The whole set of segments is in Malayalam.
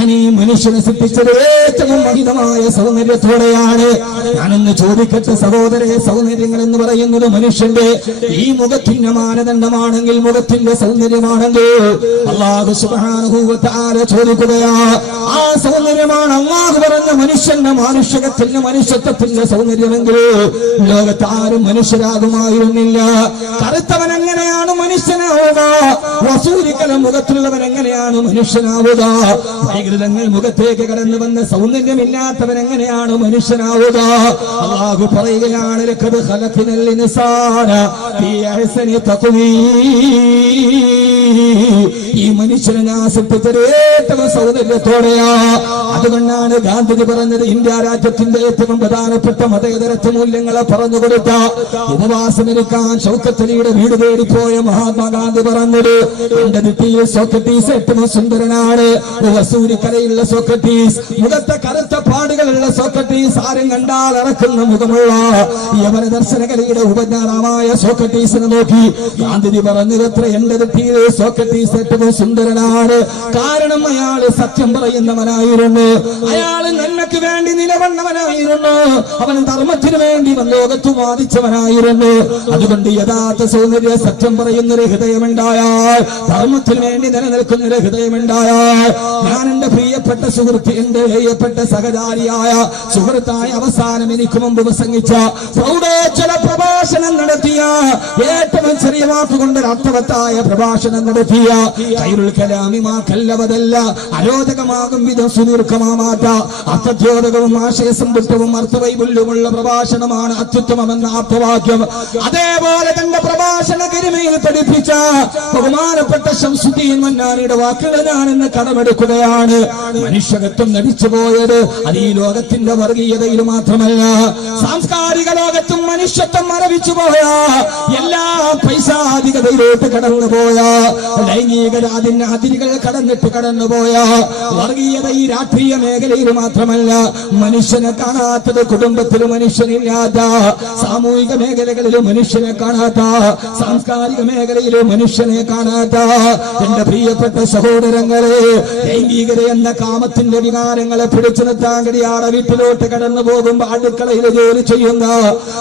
ഞാൻ ഈ മനുഷ്യനെ സൃഷ്ടിച്ചത് ഏറ്റവും മഹിതമായ സൗന്ദര്യത്തോടെയാണ്. ഞാനൊന്ന് ചോദിക്കട്ടെ സഹോദരേ, സൗന്ദര്യങ്ങൾ എന്ന് പറയുന്നത് മനുഷ്യന്റെ ഈ മുഖത്തിന്റെ മാനദണ്ഡമാണെങ്കിൽ, മുഖത്തിന്റെ സൗന്ദര്യമാണെങ്കിൽ അല്ലാഹു സുബ്ഹാനഹു വ തആല ചോദിക്കുകയാ, ആ സൗന്ദര്യമാണ് അല്ലാഹു പറഞ്ഞ മനുഷ്യന്റെ മാനുഷികത്തിന്റെ മനുഷ്യത്വത്തിന്റെ സൗന്ദര്യമെങ്കിൽ ലോകത്ത് ആരും മനുഷ്യരാകുമായിരുന്നില്ല. കറുത്തവൻ എങ്ങനെയാണ് മനുഷ്യനാവുക? വസൂരിക്കല മുഖത്തുള്ളവൻ എങ്ങനെയാണ് മനുഷ്യനാവുക? വൈകൃതങ്ങൾ മുഖത്തേക്ക് കടന്നു വന്ന സൗന്ദര്യമില്ലാത്തവൻ എങ്ങനെയാണ് മനുഷ്യനാവുക? അല്ലാഹു പറയുകയാണ്, ലഖദ് ഖലഖ്നൽ ഇൻസാന ഫീ അഹ്സനി തഖ്വീം. ഈ മനുഷ്യനെ ഞാൻ സൃഷ്ടിച്ചത് ഏറ്റവും സൗന്ദര്യത്തോടെയാ. അതുകൊണ്ടാണ് ഗാന്ധിജി പറഞ്ഞത്, ഇന്ത്യ രാജ്യത്തിന്റെ ഏറ്റവും പ്രധാനപ്പെട്ട മതേതരത്വ മൂല്യങ്ങളെ പറഞ്ഞു കൊടുത്ത ഉപവാസമെടുക്കാൻ ഷൗക്കത്ത് അലിയുടെ വീട് തേടിപ്പോയ മഹാത്മാഗാന്ധി പറഞ്ഞത്, എന്റെ ദിട്ടിയിൽ സോക്രട്ടീസ് ഏറ്റവും സുന്ദരനാണ്. വസൂരിക്കരയിലുള്ള സോക്രട്ടീസ്, മുഖത്തെ കറുത്ത പാടുകളുള്ള സോക്രട്ടീസ്, ആരും കണ്ടാൽ ഇറക്കുന്ന മുഖമുള്ള യവന ദർശനകലയുടെ ഉപജ്ഞാനമായ സോക്രട്ടീസിനെ നോക്കി ഗാന്ധിജി പറഞ്ഞത്, എത്ര എന്റെ ദിട്ടിയിൽ സോക്രട്ടീസ് ഏറ്റവും സുന്ദരനാണ്. കാരണം അയാൾ സത്യം പറയുന്നവനായിരുന്നു, അയാൾ നന്മയ്ക്ക് വേണ്ടി നിലകൊണ്ടവനായിരുന്നു, അവൻ ധർമ്മത്തിന് വേണ്ടി ലോകത്ത് വാദിച്ചവനായിരുന്നു. അതുകൊണ്ട് യഥാർത്ഥ സൗന്ദര്യ സത്യം പറയുന്നൊരു ഹൃദയമുണ്ടായാൽ, ധർമ്മത്തിന് വേണ്ടി നിലനിൽക്കുന്നൊരു ഹൃദയമുണ്ടായാൽ, ഞാൻ എന്റെ പ്രിയപ്പെട്ട സുഹൃത്ത്, എന്റെ പ്രിയപ്പെട്ട സഹചാരിയായ സുഹൃത്തായ അവസാനം എനിക്ക് മുമ്പ് പ്രസംഗിച്ച പ്രൗഢോജ്വല പ്രഭാഷണം നടത്തിയ, ഏറ്റവും ചെറിയ വാക്കുകൊണ്ട് അർത്ഥവത്തായ പ്രഭാഷണം നടത്തിയ ഖൈറുൽ കലാമി മാ കല്ലവദല്ല, അരോചകമാകും വിധം സുദീർഘമാമാറ്റ അർത്ഥദ്യോതകവും ആശയസമ്പുഷ്ടവും അർത്ഥവൈപുല്യമുള്ള പ്രഭാഷണമാണ് അത്യുത്തമമെന്ന ആപ്തവാക്യം. അതേപോലെ തന്റെ പ്രഭാഷണ കരിമയിൽ പഠിപ്പിച്ച ബഹുമാനപ്പെട്ട ശംസുദ്ദീൻ മന്നാനിയുടെ വാക്കുകൾ ഞാൻ ഇന്ന് കടമെടുക്കുകയാണ്. മനുഷ്യത്വം നടിച്ചുപോയത് അത് ഈ ലോകത്തിന്റെ വർഗീയതയിൽ മാത്രമല്ല, സാംസ്കാരിക ലോകത്തും മനുഷ്യത്വം മരവിച്ചു പോയ, എല്ലാ പൈസാധികതയിലോട്ട് കടന്നുപോയ, ലൈംഗികത അതിന്റെ അതിരുകൾ കടന്നുപോയ വർഗീയത ഈ രാഷ്ട്രീയ മേഖലയിൽ മാത്രമല്ല, മനുഷ്യനെ കാണാത്തത് കുടുംബത്തിൽ മനുഷ്യനില്ലാത്ത, സാമൂഹിക മേഖലകളിൽ മനുഷ്യനെ കാണാത്ത, സാംസ്കാരിക മേഖലയിൽ മനുഷ്യനെ കാണാത്ത എന്റെ പ്രിയപ്പെട്ട സഹോദരങ്ങളെ, ലൈംഗികത എന്ന കാമത്തിന്റെ വികാരങ്ങളെ പിടിച്ചു നിർത്താൻ കഴിയാതെ വീട്ടിലോട്ട് കടന്നു പോകുമ്പോ അടുക്കളയിൽ ജോലി ചെയ്യുന്ന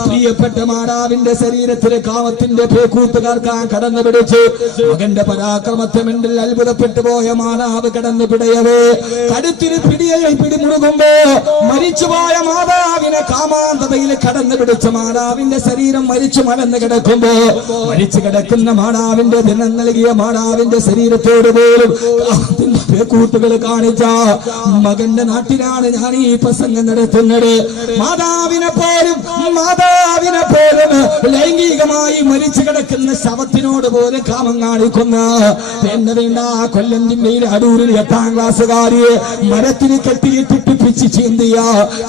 പ്രിയപ്പെട്ട മാതാവിന്റെ ശരീരത്തിലെ കാമത്തിന്റെ പേക്കൂത്തുകാർക്കാൻ കടന്നു പിടിച്ച് മകന്റെ പരാക്രമത്തെ മുന്നിൽ അത്ഭുതപ്പെട്ടു പോയ മാതാവ് കടന്നു പിടയവേ, കടുത്തിന് പിടിമുറുകുമ്പോ മരിച്ചുപോയ മാതാവിനെ കാമാന്തതയിൽ കടന്നു പിടിച്ച മാതാവിന്റെ ശരീരം മരിച്ചു മലന്ന് കിടക്കുമ്പോ, മരിച്ചു കിടക്കുന്ന മാതാവിന്റെ ദിനം നൽകിയ മാതാവിന്റെ ശരീരത്തോട് പോലും കൂട്ടുകൾ കാണിച്ച മകന്റെ നാട്ടിലാണ് ഞാൻ ഈ പ്രസംഗം നടത്തുന്നത്. മാതാവിനെ പോലും ലൈംഗികമായി മരിച്ചു കിടക്കുന്ന ശവത്തിനോട് പോലും കാമം കാണിക്കുന്ന എന്നെ വേണ്ട കൊല്ലം ജില്ലയിൽ അടൂരിൽ 8ാം ക്ലാസ്സുകാരിയെ മരത്തിന് കെട്ടിയിട്ടിട്ട് പിച്ച് ചീന്തിയ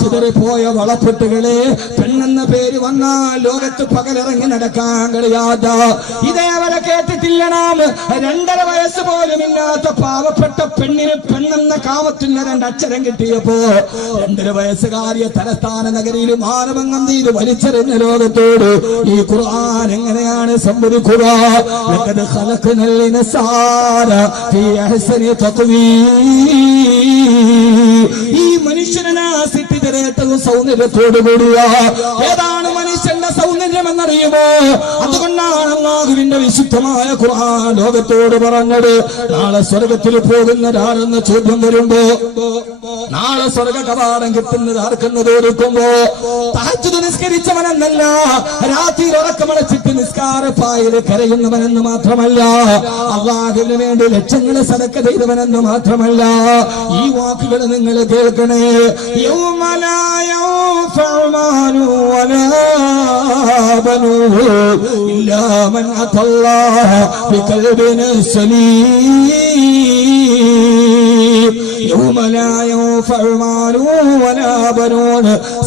ചിതറിപ്പോയ വളപ്പെട്ടുകളെ, പെണ്ണെന്ന പേര് വന്നാൽ ലോകത്ത് പകലിറങ്ങി നടക്കാൻ കഴിയാത്ത, ഇതേവരെ കേട്ടിട്ടില്ല നാം. 2.5 വയസ്സ് പോലും ഇല്ലാത്ത പാവപ്പെട്ട പെണ്ണിന് പെണ്ണെന്ന കാമത്തിന് 2 അക്ഷരം കിട്ടിയപ്പോ 2.5 വയസ്സുകാരിയെ തലസ്ഥാന നഗരിയിൽ മാനവംഗം ചെയ്ത് വലിച്ചെറിഞ്ഞ ലോകത്തോട് ഈ ഖുർആൻ എങ്ങനെയാണ് സംവദിക്കുക? ലഖദ് ഖലഖ്നൽ ഇൻസാന ഫീ അഹ്സനി തഖ്വീം. ഈ മനുഷ്യനെ സൃഷ്ടിച്ചത് സൗന്ദര്യത്തോടു കൂടിയ, ഏതാണ് മനുഷ്യന്റെ സൗന്ദര്യം എന്നറിയുമോ? അതുകൊണ്ടാണ് അല്ലാഹുവിന്റെ വിശുദ്ധമായ ഖുർആൻ ലോകത്തോട് പറഞ്ഞത്, നാളെ സ്വർഗത്തിൽ പോകുന്നതാരെന്ന ചോദ്യം വരുമ്പോ, നാളെ സ്വർഗ കവാടം കിട്ടുന്നത് ആർക്കെന്നത് ഓർക്കുമ്പോ, തഹജ്ജുദ് നിസ്കരിച്ചവനെന്നല്ല, രാത്രി ഉറക്കമടച്ചിട്ട് നിസ്കാരപ്പായിൽ കരയുന്നവനെന്ന് മാത്രമല്ല, അല്ലാഹുവിന് വേണ്ടി ലക്ഷങ്ങളെ സദഖ ചെയ്തവനെന്ന് മാത്രമല്ല, ഈ വാക്കുകൾ നിങ്ങൾ കേൾക്കണേ. യൗമ ലാ യൻഫഉ മാലു വലാ ബനൂൻ ഇല്ലാ മൻ അത്തല്ലാഹ ബിഖൽബിൻ സലീം.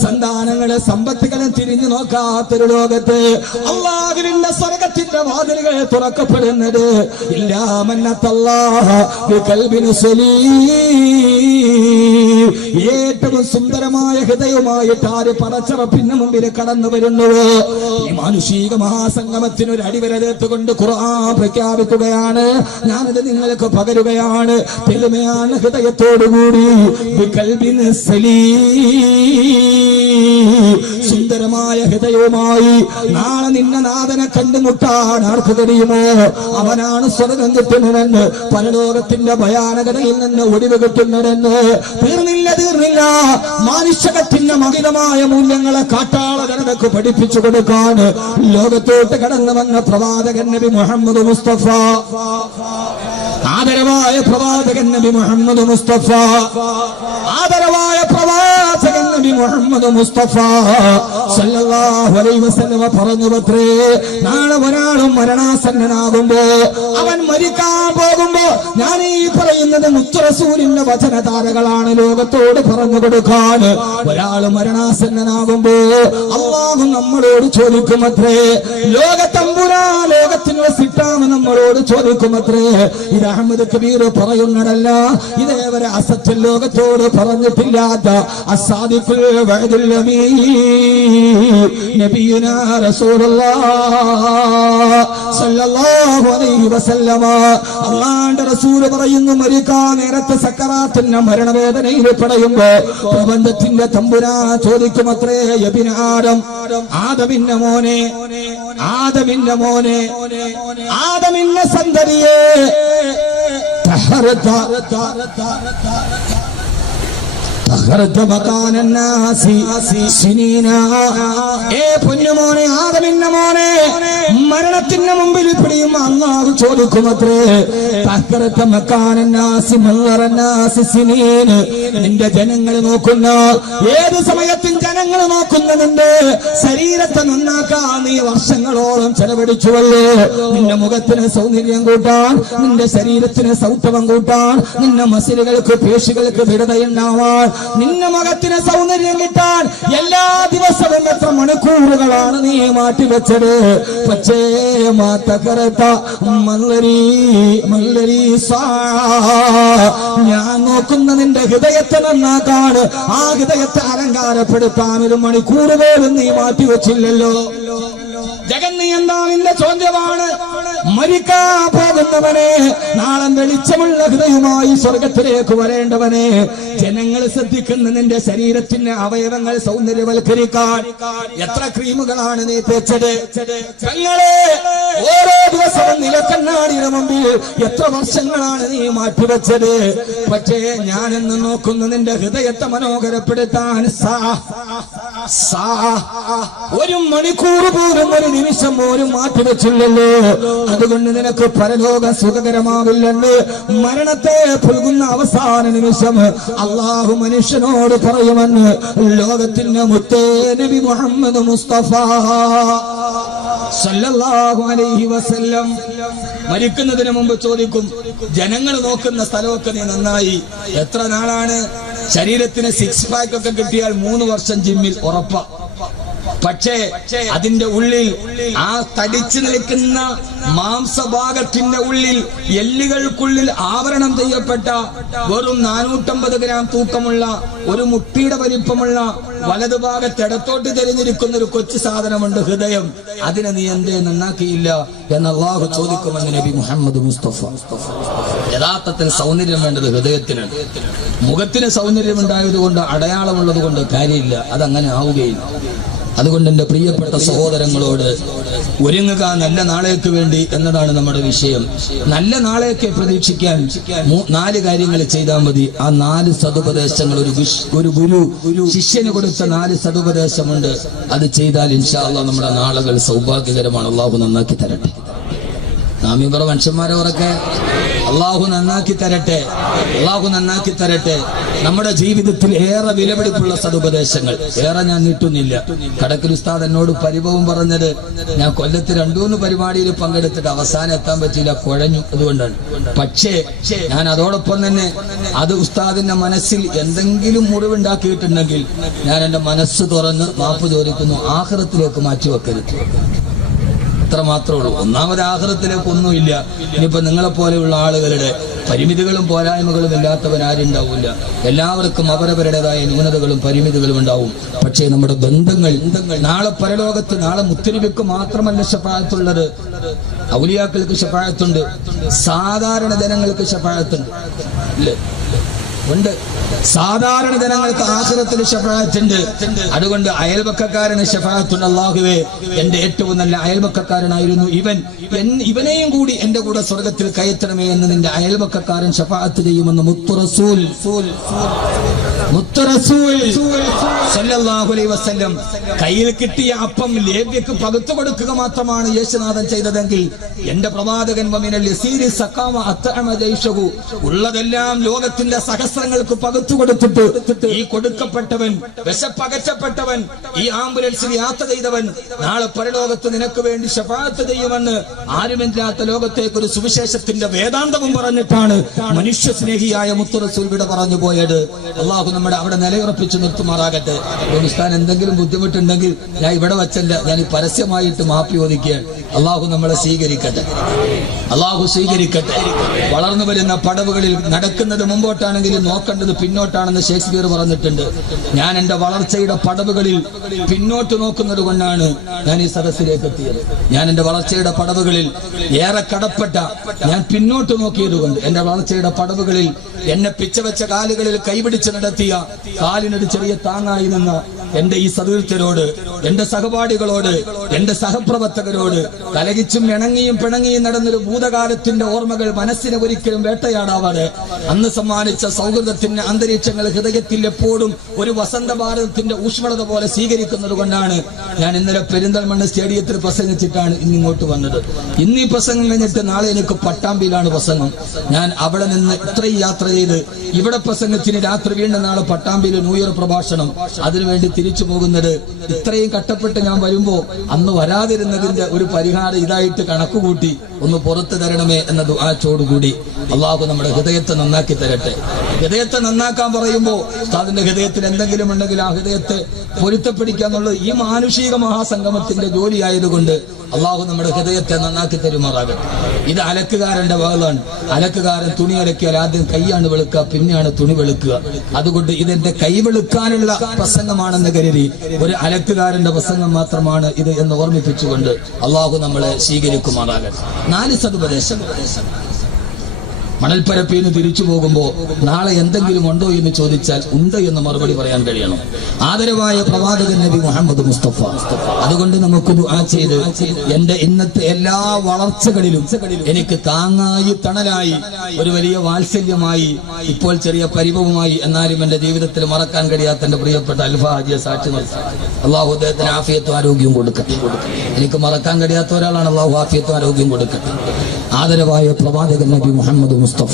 സന്താനങ്ങളെ സമ്പത്തുകളെ തിരിഞ്ഞു നോക്കാത്തൊരു ലോകത്ത് അല്ലാഹുവിന്റെ സ്വർഗത്തിന്റെ വാതിലുകൾ തുറക്കപ്പെടുന്നത് ഇല്ലാ മൻ അത്തല്ലാഹ ബിഖൽബിൻ സലീം. ഏറ്റവും ഏറ്റവും സുന്ദരമായ ഹൃദയവുമായിട്ട് ആര് പടച്ചറപ്പിന് മുമ്പിൽ കടന്നു വരുന്നുവോ ഈ മാനുഷിക മഹാസംഗമത്തിന് ഒരു അടിവരതെത്തുകൊണ്ട് ഖുർആൻ പ്രഖ്യാപിക്കുകയാണ്, ഞാനത് നിങ്ങൾക്ക് പകരുകയാണ്. തെളിമയാണ് ഹൃദയത്തോടുകൂടി സുന്ദരമായ ഹൃദയവുമായി നാളെ നിന്നെ നാഥനെ കണ്ടുമുട്ടാൻ ആർക്ക് കഴിയുമോ അവനാണ് സ്വർഗം കിട്ടുന്നതെന്ന്, പരലോകത്തിന്റെ ഭയാനകതയിൽ നിന്ന് ഒടിവ് കിട്ടുന്നതെന്ന്. തീർന്നില്ല മനുഷ്യകത്തിന്റെ മഹിതമായ മൂല്യങ്ങളെ കാട്ടാള ജനതക്ക് പഠിപ്പിച്ചു കൊടുക്കാൻ ലോകത്തോട്ട് കടന്നു വന്ന പ്രവാചകൻ നബി മുഹമ്മദ് മുസ്തഫ, ആദരവായ പ്രവാചകൻ നബി മുഹമ്മദ് മുസ്തഫ, ആദരവായ പ്രവാചകൻ നബി മുഹമ്മദ് മുസ്തഫ സല്ലല്ലാഹു അലൈഹി വസല്ലം പറഞ്ഞുവത്രേ, നാളെ ഒരാളും മരണാസന്നനാകുമ്പോ, അവൻ മരിക്കാൻ പോകുമ്പോ, ഞാൻ ഈ പറയുന്നത് മുത്തുറസൂലിന്റെ വചനധാരകളാണ് ലോകത്തോട് പറഞ്ഞു കൊടുക്കാൻ. ഒരാൾ മരണാസന്നനാകുമ്പോ അല്ലാഹു നമ്മളോട് ചോദിക്കുമത്രേ, ലോകത്തമ്പുരാ ലോകത്തിനുള്ള സിട്ടാമ് നമ്മളോട് ചോദിക്കുമത്രേ. ഇത് അഹമ്മദ് കബീർ പറയുന്നതല്ല, ഇതേവരെ അസത്യൽ ലോകത്തോട് പറഞ്ഞിട്ടില്ലാത്ത അസാദിഖുൽ വഅദുൽ അമീൻ നബിയുനാ റസൂലുള്ളാഹ് സല്ലല്ലാഹു അലൈഹി വസല്ലമ, അല്ലാഹുവിന്റെ റസൂൽ പറയുന്നു, മരിക്കാൻ നേരത്തെ സക്കറാത്തിന്റെ മരണവേദനയിൽ പെടയുമ്പോ പ്രപഞ്ചത്തിന്റെ തമ്പുരാൻ ചോദിക്കുമത്രേ, യബ്ന ആദം, ആദമിന്റെ മോനെ, ആദമിന്റെ മോനെ, ആദമിന്റെ സന്തതിയെ, പൊന്നുമോനെ, ആദമിന്റെ മോനെ, മരണത്തിന്റെ മുമ്പിൽ പിടിയും അല്ലാഹു ചോദിക്കുമത്രേ, നിന്റെ ജനങ്ങൾ നോക്കുന്ന, ഏത് സമയത്തും ജനങ്ങൾ നോക്കുന്ന നിന്റെ ശരീരത്തെ നന്നാക്കാൻ നീ വർഷങ്ങളോളം ചെലവഴിച്ചുവല്ലോ. നിന്റെ മുഖത്തിന് സൗന്ദര്യം കൂട്ടാൻ, നിന്റെ ശരീരത്തിന് സൗഷ്ഠവം കൂട്ടാൻ, നിന്റെ മസിലുകൾക്ക് പേശികൾക്ക് ദൃഢതയുണ്ടാവാൻ, നിന്റെ മുഖത്തിന് സൗന്ദര്യം കിട്ടാൻ എല്ലാ ദിവസവും എത്ര മണിക്കൂറുകളാണ് നീ മാറ്റിവെച്ചത്. പക്ഷേ ഞാൻ നോക്കുന്ന നിന്റെ ഹൃദയത്തെ നന്നാക്കാൻ, ആ ഹൃദയത്തെ അലങ്കാരപ്പെടുത്താൻ ഒരു മണിക്കൂർ പോലും നീ മാറ്റിവെച്ചില്ലല്ലോ. ജഗൻ നീ എന്താ നിന്റെ ചോദ്യമാണ്. മരിക്കാൻ പോകുന്നവനെ, നാളെ വെളിച്ചമുള്ള ഹൃദയവുമായി സ്വർഗത്തിലേക്ക് വരേണ്ടവനെ, ജനങ്ങൾ ശ്രദ്ധിക്കുന്ന നിന്റെ ശരീരത്തിന്റെ അവയവങ്ങൾ സൗന്ദര്യവൽക്കരിക്കാൻ എത്ര ക്രീമുകളാണ് നീ തേച്ചത്. ഞങ്ങളെ ഓരോ ദിവസവും നിലക്കണ്ണാടിയുടെ മുമ്പിൽ എത്ര വർഷങ്ങളാണ് നീ മാറ്റിവെച്ചത്. പക്ഷേ ഞാനെന്ന് നോക്കുന്നു നിന്റെ ഹൃദയത്തെ മനോഹരപ്പെടുത്താൻ ഒരു മണിക്കൂർ പോലും, ഒരു നിമിഷം പോലും മാറ്റിവെച്ചില്ലല്ലോ. അതുകൊണ്ട് നിനക്ക് പരലോകം സുഖകരമാവില്ലെന്ന് മരണത്തെ പുൽകുന്ന അവസാന നിമിഷം അള്ളാഹു മനുഷ്യനോട് പറയുമെന്ന് ലോകത്തിന്റെ മുത്തേ നബി മുഹമ്മദ് മുസ്തഫ സല്ലല്ലാഹു അലൈഹി വസല്ലം മരിക്കുന്നതിന് മുമ്പ് ചോദിക്കും, ജനങ്ങൾ നോക്കുന്ന സ്ഥലമൊക്കെ നീ നന്നായി, എത്ര നാളാണ്? ശരീരത്തിന് 6 പാക്ക് ഒക്കെ കിട്ടിയാൽ 3 വർഷം ജിമ്മിൽ ഉറപ്പ. പക്ഷേ അതിന്റെ ഉള്ളിൽ, ആ തടിച്ചു നിൽക്കുന്ന മാംസഭാഗത്തിന്റെ ഉള്ളിൽ, എല്ലുകൾക്കുള്ളിൽ ആവരണം ചെയ്യപ്പെട്ട വെറും 450 ഗ്രാം തൂക്കമുള്ള ഒരു മുട്ടിയുടെ വലിപ്പമുള്ള വലതുഭാഗത്ത് ഇടത്തോട്ട് തിരിഞ്ഞിരിക്കുന്ന ഒരു കൊച്ചു സാധനമുണ്ട്, ഹൃദയം. അതിനെ നീ എന്തേ നന്നാക്കിയില്ല എന്ന് അല്ലാഹു ചോദിക്കുമെന്ന് നബി മുഹമ്മദ് മുസ്തഫ. യഥാർത്ഥത്തിൽ സൗന്ദര്യം വേണ്ടത് ഹൃദയത്തിനാണ്. മുഖത്തിന് സൗന്ദര്യം ഉണ്ടായത് കൊണ്ട്, അടയാളമുള്ളത് കൊണ്ട് കാര്യമില്ല, അതങ്ങനെ ആവുകയില്ല. അതുകൊണ്ട് എന്റെ പ്രിയപ്പെട്ട സഹോദരങ്ങളോട് ഒരുങ്ങുക നല്ല നാളേക്ക് വേണ്ടി എന്നതാണ് നമ്മുടെ വിഷയം. നല്ല നാളേക്ക് പ്രതീക്ഷിക്കാൻ 4 കാര്യങ്ങൾ ചെയ്താൽ മതി. ആ 4 സദുപദേശങ്ങൾ ഒരു ഗുരു ശിഷ്യന് കൊടുത്ത 4 സദുപദേശമുണ്ട്. അത് ചെയ്താൽ ഇൻഷാ അല്ലാഹ് നമ്മുടെ നാളുകൾ സൗഭാഗ്യകരമാണ്. അല്ലാഹു നന്നാക്കി തരട്ടെ. നാം ഇവർ മനുഷ്യന്മാരെ ഉറക്കെ അള്ളാഹു നന്നാക്കി തരട്ടെ, അള്ളാഹു നന്നാക്കി തരട്ടെ. നമ്മുടെ ജീവിതത്തിൽ ഏറെ വിലപിടിപ്പുള്ള സദുപദേശങ്ങൾ ഏറെ ഞാൻ നീട്ടുന്നില്ല. കടക്കൽ ഉസ്താദ് എന്നോട് പരിഭവം പറഞ്ഞത്, ഞാൻ കൊല്ലത്ത് 2-3 പരിപാടിയിൽ പങ്കെടുത്തിട്ട് അവസാനം എത്താൻ പറ്റിയില്ല, കുഴഞ്ഞു. അതുകൊണ്ടാണ്. പക്ഷേ ഞാൻ അതോടൊപ്പം തന്നെ അത് ഉസ്താദിന്റെ മനസ്സിൽ എന്തെങ്കിലും മുറിവുണ്ടാക്കിയിട്ടുണ്ടെങ്കിൽ ഞാൻ എന്റെ മനസ്സ് തുറന്ന് മാപ്പ് ചോദിക്കുന്നു. ആഖിറത്തിലേക്ക് മാറ്റിവെക്കരുത്. ഇത്ര മാത്രമേ ഉള്ളൂ. ഒന്നാമത് ആഖിറത്തിലേക്ക് ഒന്നുമില്ല. ഇനിയിപ്പോ നിങ്ങളെപ്പോലെയുള്ള ആളുകളുടെ പരിമിതികളും പോരായ്മകളും ഇല്ലാത്തവരാരുണ്ടാവില്ല. എല്ലാവർക്കും അവരവരുടേതായ ന്യൂനതകളും പരിമിതികളും ഉണ്ടാവും. പക്ഷേ നമ്മുടെ ബന്ധങ്ങൾ നാളെ പരലോകത്ത്, നാളെ മുത്തുനബിക്ക് മാത്രമല്ല ശഫാഅത്തുള്ളത്, ഔലിയാക്കൾക്ക് ശഫാഅത്തുണ്ട്, സാധാരണ ജനങ്ങൾക്ക് ശഫാഅത്തുണ്ട്. ഇല്ലേ? ഉണ്ട്. സാധാരണ ജനങ്ങൾക്ക് ആഖിറത്തിൽ ശഫാഅത്തുണ്ട്. അതുകൊണ്ട് അയൽപക്കക്കാരന് ശഫാഅത്തുണ്ട്. അല്ലാഹുവേ, എന്റെ ഏറ്റവും നല്ല അയൽപക്കക്കാരനായിരുന്നു ഇവനെയും കൂടി എന്റെ കൂടെ സ്വർഗത്തിൽ കയറ്റണമേ എന്ന് നിന്റെ അയൽപക്കക്കാരൻ ശഫാഅത്ത് ചെയ്യുമെന്ന് മുത്തു റസൂൽ സല്ലല്ലാഹു അലൈഹി വസല്ലം. കയ്യിൽ കിട്ടിയ അപ്പം ലേവ്യക്ക് പകുത്തു കൊടുക്കുക മാത്രമാണ് യേശുനാഥൻ ചെയ്തതെങ്കിൽ എന്റെ പ്രവാചകൻ ഉള്ളതെല്ലാം ലോകത്തിന്റെ സഹസ്രങ്ങൾക്ക് പകുത്തു കൊടുത്തിട്ട് ഈ കൊടുക്കപ്പെട്ടവൻ, വിശപ്പകറ്റപ്പെട്ടവൻ, ഈ ആംബുലൻസിൽ യാത്ര ചെയ്തവൻ നാളെ പരലോകത്ത് നിനക്ക് വേണ്ടി ശഫാഅത്ത് ചെയ്യുമെന്ന് ആരുമില്ലാത്ത ലോകത്തേക്ക് ഒരു സുവിശേഷത്തിന്റെ വേദാന്തവും പറഞ്ഞിട്ടാണ് മനുഷ്യ സ്നേഹിയായ മുത്തു റസൂൽ ഇവിടെ പറഞ്ഞു പോയത്. അള്ളാഹു നമ്മുടെ അവിടെ നിലയുറപ്പിച്ച് നിർത്തുമാറാകട്ടെ. ഉസ്താൻ എന്തെങ്കിലും ബുദ്ധിമുട്ടുണ്ടെങ്കിൽ ഞാൻ ഇവിടെ വച്ചല്ല, ഞാൻ ഈ പരസ്യമായിട്ട് മാപ്പി ചോദിക്കുകയാണ്. അള്ളാഹു നമ്മളെ സ്വീകരിക്കട്ടെ, അള്ളാഹു സ്വീകരിക്കട്ടെ. വളർന്നു വരുന്ന പടവുകളിൽ നടക്കുന്നത് മുമ്പോട്ടാണെങ്കിലും നോക്കേണ്ടത് പിന്നോട്ടാണെന്ന് ഷേക്സ്പിയർ പറഞ്ഞിട്ടുണ്ട്. ഞാൻ എന്റെ വളർച്ചയുടെ പടവുകളിൽ പിന്നോട്ട് നോക്കുന്നത് കൊണ്ടാണ് ഞാൻ ഈ സദസ്സിലേക്ക് എത്തിയത്. ഞാൻ എന്റെ വളർച്ചയുടെ പടവുകളിൽ ഏറെ കടപ്പെട്ട ഞാൻ പിന്നോട്ട് നോക്കിയത് കൊണ്ട്, എന്റെ വളർച്ചയുടെ പടവുകളിൽ എന്നെ പിച്ചവെച്ച കാലുകളിൽ കൈപിടിച്ച് നടത്തിയ, കാലിനൊരു ചെറിയ താങ്ങായി നിന്ന എന്റെ ഈ സതീർത്ഥരോട്, എന്റെ സഹപാഠികളോട്, എന്റെ സഹപ്രവർത്തകരോട് കലകിച്ചും ഇണങ്ങിയും പിണങ്ങിയും നടന്നൊരു ഭൂതകാലത്തിന്റെ ഓർമ്മകൾ മനസ്സിനെ ഒരിക്കലും വേട്ടയാടാവാതെ അന്ന് സമ്മാനിച്ച സൗഹൃദത്തിന്റെ അന്തരീക്ഷങ്ങൾ ഹൃദയത്തിൽ എപ്പോഴും ഒരു വസന്ത ഭാരതത്തിന്റെ ഊഷ്മളത പോലെ സ്വീകരിക്കുന്നത് കൊണ്ടാണ് ഞാൻ ഇന്നലെ പെരിന്തൽമണ്ണ സ്റ്റേഡിയത്തിൽ പ്രസംഗിച്ചിട്ടാണ് ഇന്നിങ്ങോട്ട് വന്നത്. ഇന്ന് ഈ പ്രസംഗം കഴിഞ്ഞിട്ട് നാളെ എനിക്ക് പട്ടാമ്പിയിലാണ് പ്രസംഗം. ഞാൻ അവിടെ നിന്ന് ഇത്രയും യാത്ര ചെയ്ത് ഇവിടെ പ്രസംഗത്തിന് രാത്രി വീണ്ടും നാളെ പട്ടാമ്പിയിൽ ന്യൂ ഇയർ പ്രഭാഷണം, അതിനുവേണ്ടി തിരിച്ചു പോകുന്നത്. ഇത്രയും കഷ്ടപ്പെട്ട് ഞാൻ വരുമ്പോ അന്ന് വരാതിരുന്നതിന്റെ ഒരു പരിഹാരം ഇതായിട്ട് കണക്കുകൂട്ടി ഒന്ന് പുറത്തു തരണമേ എന്ന ദുആയോടുകൂടി അള്ളാഹു നമ്മുടെ ഹൃദയത്തെ നന്നാക്കി തരട്ടെ. ഹൃദയത്തെ നന്നാക്കാൻ പറയുമ്പോ ഉസ്താദിന്റെ ഹൃദയത്തിൽ എന്തെങ്കിലും ഉണ്ടെങ്കിൽ ആ ഹൃദയത്തെ പൊരുത്തപ്പിടിക്കാന്നുള്ളത് ഈ മാനുഷിക മഹാസംഗമത്തിന്റെ ജോലിയായതുകൊണ്ട് അള്ളാഹു നമ്മുടെ ഹൃദയത്തെ നന്നാക്കി തരുമാറാകട്ടെ. ഇത് അലക്കുകാരന്റെ വകകളാണ്. അലക്കുകാരൻ തുണി അലക്കിയാൽ ആദ്യം കൈയാണ് വെളുക്കുക, പിന്നെയാണ് തുണി വെളുക്കുക. അതുകൊണ്ട് ഇതെന്റെ കൈ വെളുക്കാനുള്ള പ്രസംഗമാണെന്ന് കരുതി ഒരു അലക്കുകാരന്റെ പ്രസംഗം മാത്രമാണ് ഇത് എന്ന് ഓർമ്മിപ്പിച്ചുകൊണ്ട് അള്ളാഹു നമ്മളെ സ്വീകരിക്കുമാറാകട്ടെ. 4 സദുപദേശം. മണൽപ്പരപ്പിൽ നിന്ന് തിരിച്ചു പോകുമ്പോ നാളെ എന്തെങ്കിലും ഉണ്ടോ എന്ന് ചോദിച്ചാൽ ഉണ്ട് എന്ന് മറുപടി പറയാൻ കഴിയണം. ആദരവായ പ്രവാചകൻ നബി മുഹമ്മദ് മുസ്തഫ. അതുകൊണ്ട് നമുക്ക് ദുആ ചെയ്ത് എന്റെ ഇന്നത്തെ എല്ലാ വളർച്ചകളിലും എനിക്ക് താങ്ങായി തണലായി ഒരു വലിയ വാത്സല്യമായി ഇപ്പോൾ ചെറിയ പരിഭവമായി എന്നാലും എന്റെ ജീവിതത്തിൽ മറക്കാൻ കഴിയാത്ത എന്റെ പ്രിയപ്പെട്ട അൽഫ ഹാജിയെ സാക്ഷി നിർത്താം. അള്ളാഹു അദ്ദേഹത്തിന് ആഫിയത്തും ആരോഗ്യവും കൊടുക്കട്ടെ. എനിക്ക് മറക്കാൻ കഴിയാത്ത ഒരാളാണ്. അള്ളാഹു ആഫിയത്തും ആരോഗ്യം കൊടുക്കട്ടെ. ആദരവായ പ്രവാചകൻ നബി മുഹമ്മദ് മുസ്തഫ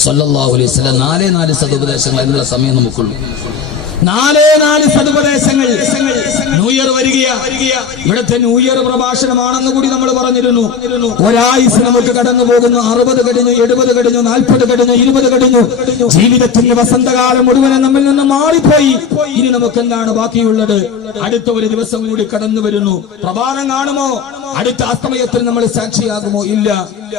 സല്ലല്ലാഹു അലൈഹി വസല്ലം 4 സദുപദേശങ്ങൾ എന്നുള്ള സമയം നമുക്കുള്ളൂ. 4 സദുപദേശങ്ങൾ. New year വരികയാ. ഇവിടുത്തെ ന്യൂ ഇയർ പ്രഭാഷണമാണെന്ന് കൂടി നമ്മൾ പറഞ്ഞിരുന്നു. ഒരായുസ് നമുക്ക് കടന്നു പോകുന്നു. 60 കഴിഞ്ഞു, 70 കഴിഞ്ഞു, 40 കഴിഞ്ഞു, 20 കഴിഞ്ഞു. ജീവിതത്തിന്റെ വസന്തകാലം മുഴുവൻ നമ്മിൽ നിന്ന് മാറിപ്പോയി. ഇനി നമുക്ക് എന്താണ് ബാക്കിയുള്ളത്? അടുത്ത ഒരു ദിവസം കൂടി കടന്നു വരുന്നു. പ്രഭാതം കാണുമോ? അടുത്ത അസ്തമയത്തിൽ നമ്മൾ സാക്ഷിയാകുമോ? ഇല്ല.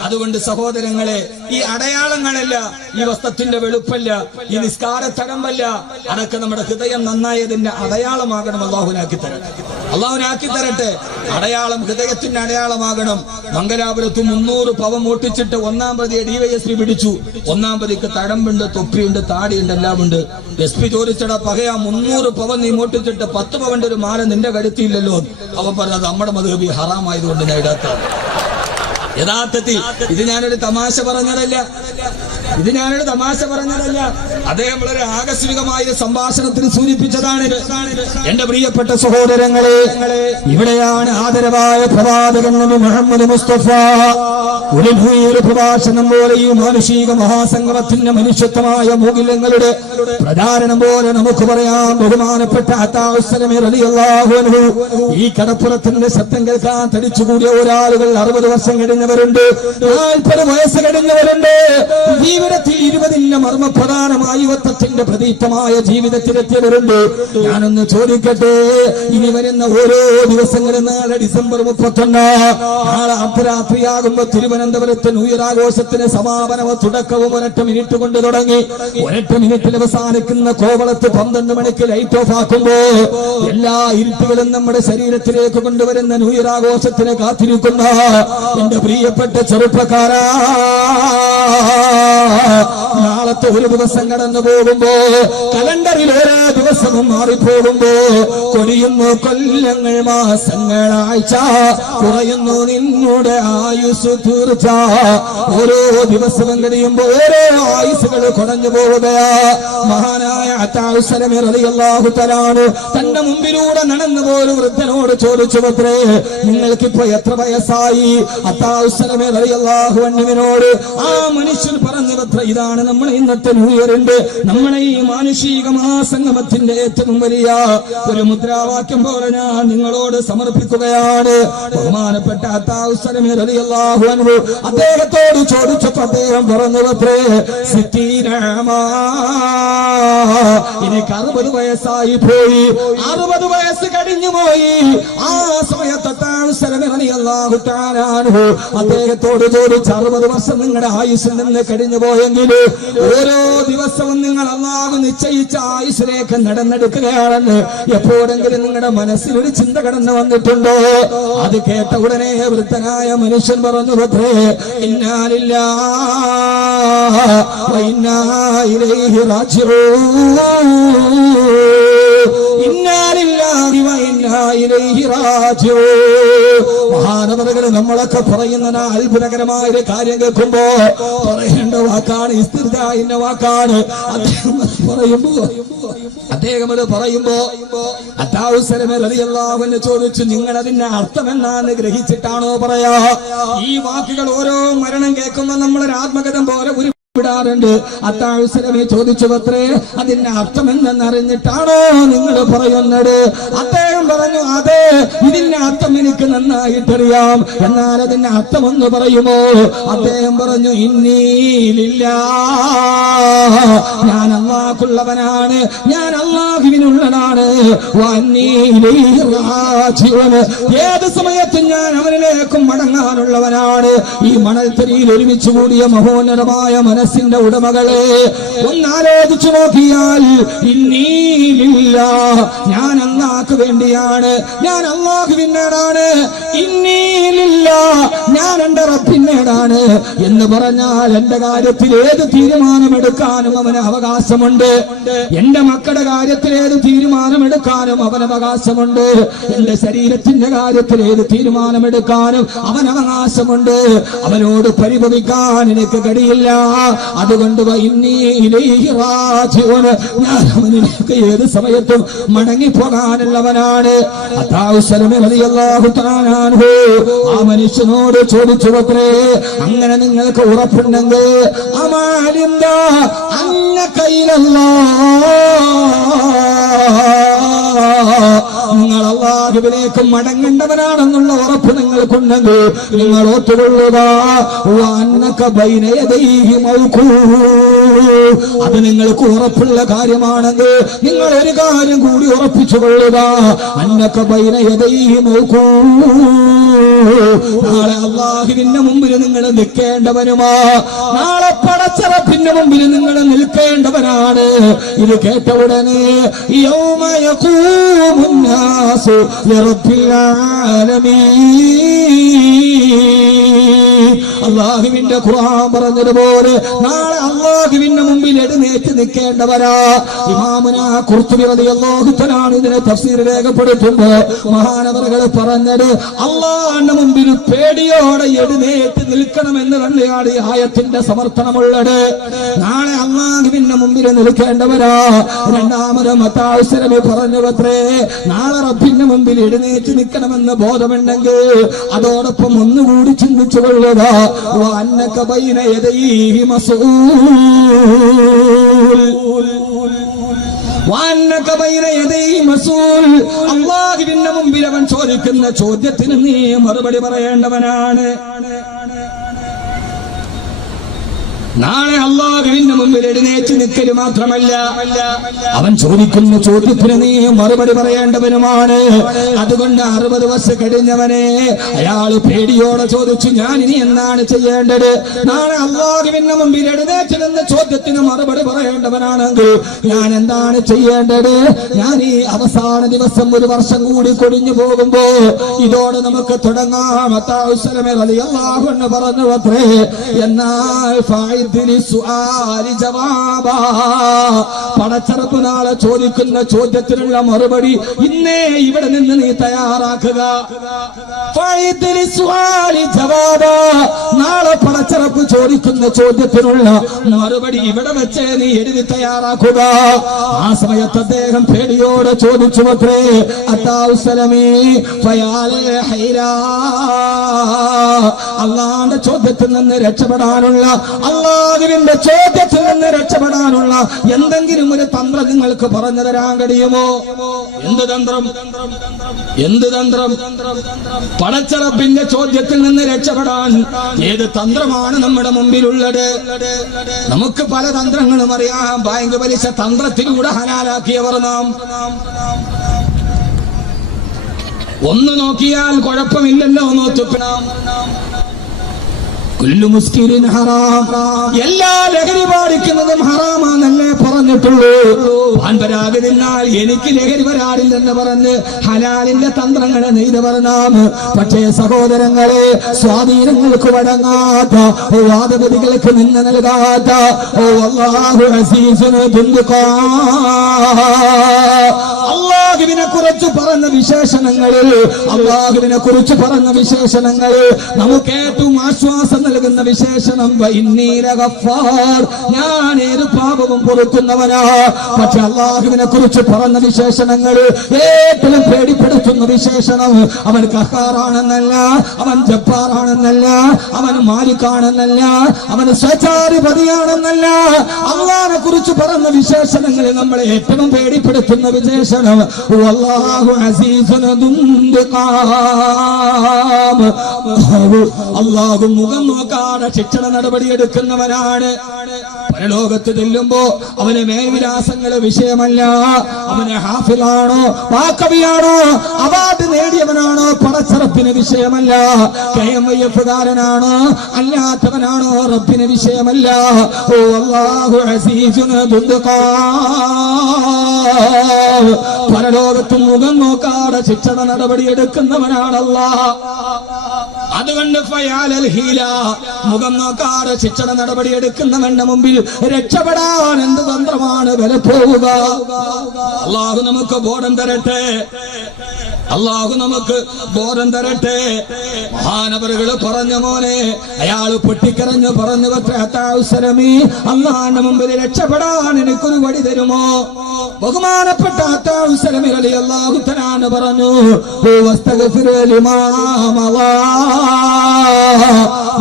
അതുകൊണ്ട് സഹോദരങ്ങളെ, ഈ അടയാളങ്ങളല്ല, ഈ വസ്ത്രത്തിന്റെ വെളുപ്പല്ല, ഈ നിസ്കാര തടമ്പല്ല, അതൊക്കെ നമ്മുടെ ഹൃദയം നന്നായതിന്റെ അടയാളമാകണം. അള്ളാഹുനാക്കി തരട്ടെ. അടയാളം ഹൃദയത്തിന്റെ അടയാളമാകണം. മംഗലാപുരത്ത് 300 പവൻ ഒട്ടിച്ചിട്ട് 1-ാം പ്രതിയെ DYSP പിടിച്ചു. 1-ാം പ്രതിക്ക് തടമ്പുണ്ട്, തൊപ്പിയുണ്ട്, താടിയുണ്ട്, എല്ലാം ഉണ്ട്. SP ചോദിച്ചട പകയാ 300 പവൻ നീ മോട്ടിച്ചിട്ട് 10 പവന്റെ ഒരു മാല നിന്റെ കരുത്തിയില്ലല്ലോ. അവൻ പറഞ്ഞത് നമ്മുടെ മദ്ഹബി ഹറാമായതുകൊണ്ട് ഞാൻ ഇടാത്ത. യഥാർത്ഥത്തിൽ ഇത് ഞാനൊരു തമാശ പറഞ്ഞതല്ല. അദ്ദേഹം വളരെ ആകസ്മികമായ സംഭാഷണത്തിൽ സൂചിപ്പിച്ചതാണ്. എന്റെ പ്രിയപ്പെട്ട സഹോദരങ്ങളെ, ഇവിടെയാണ് ആദരവായ പ്രവാചകൻ നബി മുഹമ്മദ് മുസ്തഫ ഒരു പ്രഭാഷണം പോലെ ഈ മാനുഷിക മഹാസംഗമത്തിന്റെ മനുഷ്യത്വമായ മൂല്യങ്ങളുടെ പ്രചാരണം പോലെ നമുക്ക് പറയാം. ബഹുമാനപ്പെട്ട ഈ കടപ്പുറത്തിന്റെ ശബ്ദം കേൾക്കാൻ തടിച്ചുകൂടിയ ഒരാളുകൾ 60 വർഷം കഴിഞ്ഞവരുണ്ട്, 40 വയസ്സ് കഴിഞ്ഞവരുണ്ട്. 2020 മർമ്മപ്രധാനമായ യുവത്വത്തിന്റെ പ്രതീക്തമായ ജീവിതത്തിലെത്തിയവരുണ്ട്. ഞാനൊന്ന് ചോദിക്കട്ടെ, ഇനി വരുന്ന ഓരോ ദിവസങ്ങളും നാളെ ഡിസംബർ 31, നാളെ അർദ്ധരാത്രിയാകുമ്പോ തിരുവനന്തപുരത്ത് ന്യൂ ഇയർ ആഘോഷത്തിന് സമാപനവും തുടക്കവും 1 മിനിറ്റ് കൊണ്ട് തുടങ്ങി 1 മിനിറ്റിൽ അവസാനിക്കുന്ന കോവളത്ത് 12 മണിക്ക് ലൈറ്റ് ഓഫ് ആക്കുമ്പോ എല്ലാ ഇരുട്ടുകളും നമ്മുടെ ശരീരത്തിലേക്ക് കൊണ്ടുവരുന്ന ന്യൂ ഇയർ ആഘോഷത്തിന് കാത്തിരിക്കുന്ന എന്റെ പ്രിയപ്പെട്ട ചെറുപ്പക്കാരാ, നാളത്തെ ഒരു ദിവസം കടന്നു പോകുമ്പോ കലണ്ടറിൽ ഓരോ ദിവസവും മാറിപ്പോകുമ്പോ കൊടിയുന്നു കൊല്ലങ്ങൾ, മാസങ്ങളാഴ്ച കുറയുന്നു നിന്നുടെ ആയുസ് തീർച്ച. ഓരോ ദിവസവും കഴിയുമ്പോ ഓരോ ആയുസുകൾ കുറഞ്ഞു പോവുകയാ. മഹാനായ അത്താഉ സലമി റളിയല്ലാഹു തആല തന്റെ മുമ്പിലൂടെ നടന്നു പോലും വൃദ്ധനോട് ചോദിച്ചു, അത്രേ നിങ്ങൾക്കിപ്പോ എത്ര വയസ്സായി? അത്താഉ സലമി റളിയല്ലാഹു അൻഹുവിനോട് ആ മനുഷ്യൻ പറഞ്ഞു, അത്ര ഇതാണ് നമ്മുടെ ഇന്നത്തെ ന്യൂ ഇയറിന്റെ, നമ്മുടെ ഈ മാനുഷിക മഹാസംഗമത്തിന്റെ ഏറ്റവും വലിയ ഒരു മുദ്രാവാക്യം പോലെ ഞാൻ നിങ്ങളോട് സമർപ്പിക്കുകയാണ്. ബഹുമാനപ്പെട്ട അത്താഉ സലമി റളിയല്ലാഹു അൻഹു അദ്ദേഹത്തോട് ചോദിച്ചപ്പോൾ അദ്ദേഹം പറഞ്ഞു, അത്രേ എനിക്ക് 60 വയസ്സായി പോയി, 60 വയസ്സ് കഴിഞ്ഞു പോയി. ആ സമയത്ത് അത്താഉ സലമി റളിയല്ലാഹു തആല അൻഹു അദ്ദേഹത്തോട് ചോദിച്ചു, 60 വർഷം നിങ്ങളുടെ ആയുസ്സിൽ നിന്ന് കഴിഞ്ഞു പോയെങ്കിൽ ഓരോ ദിവസവും നിങ്ങൾ അല്ലാഹു നിശ്ചയിച്ച ആയുസ്സിലേക്ക് നടന്നെടുക്കുകയാണെന്ന് എപ്പോഴെങ്കിലും നിങ്ങളുടെ മനസ്സിൽ ഒരു ചിന്ത കടന്നു വന്നിട്ടുണ്ടോ? അത് കേട്ട ഉടനെ വൃദ്ധനായ മനുഷ്യൻ പറഞ്ഞു, അത്രേ ഇന്നാ ലില്ലാഹി വ ഇന്നാ ഇലൈഹി റാജിഊൻ, ഇന്നാ ലില്ലാഹി വ ഇന്നാ ഇലൈഹി റാജിഊൻ. മഹാനവറുകൾ നമ്മളൊക്കെ പറയുന്ന അത്ഭുതകരമായ ഒരു കാര്യം കേൾക്കുമ്പോ പറയേണ്ട വാക്കാണ്, ഇസ്തിർജാഇന്റെ വാക്കാണ്. അദ്ദേഹം അത് പറയുമ്പോ അത്താഉ സലമി റളിയല്ലാഹു അൻഹു ചോദിച്ചു, നിങ്ങൾ അതിന്റെ അർത്ഥം എന്നാണ് ഗ്രഹിച്ചിട്ടാണോ പറയാ? ഈ വാക്കുകൾ ഓരോ മരണം കേൾക്കുമ്പോ നമ്മളൊരു ആത്മകഥം പോലെ വിടാറുണ്ട്. അത്താഉ സലമി ചോദിച്ചു, അത്രേ അതിന്റെ അർത്ഥം എന്തെന്നറിഞ്ഞിട്ടാണോ നിങ്ങൾ പറയുന്നത്? അദ്ദേഹം പറഞ്ഞു, അതെ, ഇതിന്റെ അർത്ഥം എനിക്ക് നന്നായിട്ടറിയാം, എന്നാൽ അതിന്റെ അർത്ഥം ഒന്ന് പറയുമോ? അദ്ദേഹം പറഞ്ഞു, ഇന്നീ ലില്ലാഹ്, ഞാൻ അല്ലാഹുള്ളവനാണ്, ഞാൻ അല്ലാഹുവിനുള്ളതാണ്, വഅന്നീ ഇലൈഹി റാജിഊൻ, ഏത് സമയത്തും ഞാൻ അവനിലേക്കും മടങ്ങാനുള്ളവനാണ്. ഈ മണൽത്തരിയിൽ ഒരുമിച്ച് കൂടിയ മഹോന്നതമായ മനസ്സിന്റെ ഉടമകളെ ഒന്നാലോചിച്ചു നോക്കിയാൽ, ഇന്നീലില്ലാഹ്, ഞാൻ അല്ലാഹുവിന് വേണ്ടിയാണ്, ഞാൻ അല്ലാഹുവിനോടാണ്, ഇന്നീലില്ലാഹ്, ഞാൻ എന്റെ റബ്ബിനോടാണ് എന്ന് പറഞ്ഞാൽ എന്റെ കാര്യത്തിൽ ഏത് തീരുമാനമെടുക്കാനും അവന് അവകാശമുണ്ട്. എന്റെ മക്കളുടെ കാര്യത്തിൽ ഏത് തീരുമാനമെടുക്കാനും അവന് അവകാശമുണ്ട്. എന്റെ ശരീരത്തിന്റെ കാര്യത്തിൽ ഏത് തീരുമാനമെടുക്കാനും അവന് അവകാശമുണ്ട്. അവനോട് പരിഭവിക്കാൻ എനിക്ക് കഴിയില്ല. അതുകൊണ്ട് ഞാൻ അവനിലേക്ക് ഏത് സമയത്തും മടങ്ങിപ്പോകാനുള്ളവനാണ്. അത്താഉ സലമി റളിയല്ലാഹു തആല അൻഹു ആ മനുഷ്യനോട് ചോദിച്ചു, അത്രേ അങ്ങനെ നിങ്ങൾക്ക് ഉറപ്പുണ്ടെങ്കിൽ അമാലിന്ദ അന്ന കൈലല്ലാഹ്, നിങ്ങൾ അല്ലാഹുവിലേക്ക് മടങ്ങേണ്ടവനാണെന്നുള്ള ഉറപ്പ് നിങ്ങൾക്കുണ്ടെങ്കിൽ നിങ്ങൾ ഓർത്തുകൊള്ളുക, അത് നിങ്ങൾക്ക് ഉറപ്പുള്ള കാര്യമാണെങ്കിൽ നിങ്ങൾ ഒരു കാര്യം കൂടി ഉറപ്പിച്ചു കൊള്ളുക, അന്നക ബൈന യദൈഹി മൗഖൂഫ്, നാളെ അല്ലാഹുവിന്റെ മുമ്പിൽ നിങ്ങൾ നിൽക്കേണ്ടവനുമാ, നാളെ പടച്ചറപ്പിന്റെ മുമ്പിൽ നിങ്ങൾ നിൽക്കേണ്ടവനാണ്. ഇത് കേട്ട ഉടനെ യൗമ യഖൂമുൻ നാസു ലിറബ്ബിൽ ആലമീൻ, അല്ലാഹുവിന്റെ ഖുർആൻ പറഞ്ഞതുപോലെ നാളെ അല്ലാഹുവിന്റെ മുമ്പിൽ എഴുന്നേറ്റ് നിൽക്കേണ്ടവരാ. ഇമാമുനാ ഖുർത്തുബി റളിയല്ലാഹു തആല ഇതിനെ തഫ്സീർ രേഖപ്പെടുത്തുമ്പോ മഹാനവറുകൾ പറഞ്ഞത്, അല്ലാഹുവിന്റെ മുമ്പിൽ പേടിയോടെ എഴുന്നേറ്റ് നിൽക്കണമെന്ന് തന്നെയാണ് ഈ ആയത്തിന്റെ സമർത്ഥനമുള്ളത്. നാളെ അല്ലാഹുവിന്റെ മുമ്പിൽ നിൽക്കേണ്ടവരാ. രണ്ടാമത് അത്താഉ സലമി പറഞ്ഞു, അത്രേ നാളെ റബ്ബിന്റെ മുമ്പിൽ എഴുന്നേറ്റ് നിൽക്കണമെന്ന് ബോധമുണ്ടെങ്കിൽ അതോടൊപ്പം ഒന്നുകൂടി ചിന്തിച്ചു കൊള്ളുക, വഅന്നക ബൈന യദൈഹി മസ്ഊൽ, അല്ലാഹുവിന്റെ മുമ്പിൽ അവൻ ചോദിക്കുന്ന ചോദ്യത്തിന് നീ മറുപടി പറയേണ്ടവനാണ്. നാളെ അല്ലാഹുവിന്റെ മുമ്പിൽ എഴുന്നേറ്റ് നിൽക്കല് മാത്രമല്ല, അവൻ ചോദിക്കുന്ന ചോദ്യത്തിന് നീ മറുപടി പറയേണ്ടവനുമാണ്. അതുകൊണ്ട് 60 വർഷം കഴിഞ്ഞവനെ അയാൾ പേടിയോടെ ചോദിച്ചു, ഞാൻ ഇനി എന്താണ് ചെയ്യേണ്ടത്? നാളെ അല്ലാഹുവിന്റെ മുമ്പിൽ എഴുന്നേറ്റ് നിന്ന് ചോദ്യത്തിന് മറുപടി പറയേണ്ടവനാണെങ്കിൽ ഞാൻ എന്താണ് ചെയ്യേണ്ടത്? ഞാൻ ഈ അവസാന ദിവസം 1 വർഷം കൂടി കൊടിഞ്ഞു പോകുമ്പോ ഇതോടെ നമുക്ക് തുടങ്ങാം. റളിയല്ലാഹു അൻഹു പറഞ്ഞു അത്രേ, എന്നാൽ പടച്ചറപ്പ് നാളെ ചോദിക്കുന്ന ചോദ്യത്തിനുള്ള മറുപടി ഇന്നേ ഇവിടെ നിന്ന് നീ തയ്യാറാക്കുക. നാളെ പടച്ചറപ്പ് ചോദിക്കുന്ന ചോദ്യത്തിനുള്ള മറുപടി ഇവിടെ വെച്ച് നീ എഴുതി തയ്യാറാക്കുക. ആ സമയത്ത് അദ്ദേഹം പേടിയോടെ ചോദിച്ചു അത്രേ, അള്ളാന്റെ ചോദ്യത്തിൽ നിന്ന് രക്ഷപ്പെടാനുള്ള, അള്ളാഹുവിന്റെ ചോദ്യത്തിൽ നിന്ന് രക്ഷപ്പെടാനുള്ള എന്തെങ്കിലും ഒരു തന്ത്രം നിങ്ങൾക്ക് പറഞ്ഞു തരാൻ കഴിയുമോ? എന്ത് തന്ത്രം? എന്ത് തന്ത്രം? പടച്ചറപ്പിന്റെ ചോദ്യത്തിൽ നിന്ന് രക്ഷപ്പെടാൻ ഏത് തന്ത്രമാണ് നമ്മുടെ മുമ്പിലുള്ളത്? നമുക്ക് പല തന്ത്രങ്ങളും അറിയാം. ബാങ്ക് പലിശ തന്ത്രത്തിലൂടെ ഹലാലാക്കിയവർ നാം. ഒന്ന് നോക്കിയാൽ കുഴപ്പമില്ലല്ലോ, നോത്തുപ്പിടാം. എല്ലാ ലഹരി പാടിക്കുന്നതും ഹറാമാന്നല്ലേ പറഞ്ഞിട്ടുള്ളൂ. പാൻപരാഗ് തിന്നാൽ എനിക്ക് ലഹരി വരാറില്ലെന്ന് പറഞ്ഞ് ഹലാലിന്റെ തന്ത്രങ്ങളെ നെയ്തവർ നാം. പക്ഷേ സഹോദരങ്ങളെ, സ്വാധീനങ്ങൾക്ക് വഴങ്ങാത്ത, വാദഗതികൾക്ക് നിന്ന് നൽകാത്ത, അല്ലാഹുവിനെ കുറിച്ച് പറഞ്ഞ വിശേഷണങ്ങളിൽ, അല്ലാഹുവിനെ കുറിച്ച് പറഞ്ഞ വിശേഷണങ്ങളിൽ നമുക്ക് ഏറ്റവും ആശ്വാസം നൽകുന്ന വിശേഷണം ഞാൻ ഏത് പാപവും പൊറുക്കുന്നവനാ. പക്ഷെ അല്ലാഹുവിനെ കുറിച്ച് പറഞ്ഞ വിശേഷണങ്ങൾ ഏറ്റവും പേടിപ്പെടുത്തുന്ന വിശേഷണം അവൻ ഖഹാറാണെന്നല്ല, അവൻ ജബ്ബാറാണെന്നല്ല, അവൻ മാലിക്കാണെന്നല്ല, അവൻ സ്വചാരിപതിയാണെന്നല്ല. അല്ലാഹുവിനെ കുറിച്ച് പറഞ്ഞ വിശേഷണങ്ങളിൽ നമ്മളെ ഏറ്റവും പേടിപ്പെടുത്തുന്ന വിശേഷണം വല്ലാഹു അസീസുൻ ദുന്തിഖാം. അല്ലാഹു മുഖം നോക്കാതെ ശിക്ഷണ നടപടിയെടുക്കുന്നവനാണ്. പരലോകത്ത് ചെല്ലുമ്പോ അവന് മേൽവിലാസങ്ങള് വിഷയമല്ല. അവന് ഹാഫിലാണോ, വാക്കവിയാണോ, അവാർഡ് നേടിയവനാണോ, പടച്ചറപ്പിന് വിഷയമല്ല. KMYF-കാരനാണോ അല്ലാത്തവനാണോ, റബ്ബിന് വിഷയമല്ല. ഓ അല്ലാഹു അസീസുൻ ദുന്തിഖാം. പരലോകത്ത് മുഖം നോക്കാതെ ശിക്ഷണ നടപടിയെടുക്കുന്നവനാണ് അല്ലാഹ്. അതുകൊണ്ട് മുഖം നോക്കാതെ ശിക്ഷണ നടപടിയെടുക്കുന്നവന്റെ മുമ്പിൽ രക്ഷപ്പെടാൻ എന്ത് തന്ത്രമാണ് വില പോവുക? അല്ലാഹു നമുക്ക് ബോധം തരട്ടെ. അല്ലാഹു നമുക്ക് ബോധം തരട്ടെ. മഹാനവറുകള് പറഞ്ഞ മോനെ, അയാള് പൊട്ടിക്കരഞ്ഞു പറഞ്ഞു, അള്ളാന്റെ മുമ്പിൽ രക്ഷപ്പെടാൻ എനിക്കൊരു വഴി തരുമോ? ബഹുമാനപ്പെട്ട അത്താഉസ്സലമി റളിയല്ലാഹു തആല പറഞ്ഞു,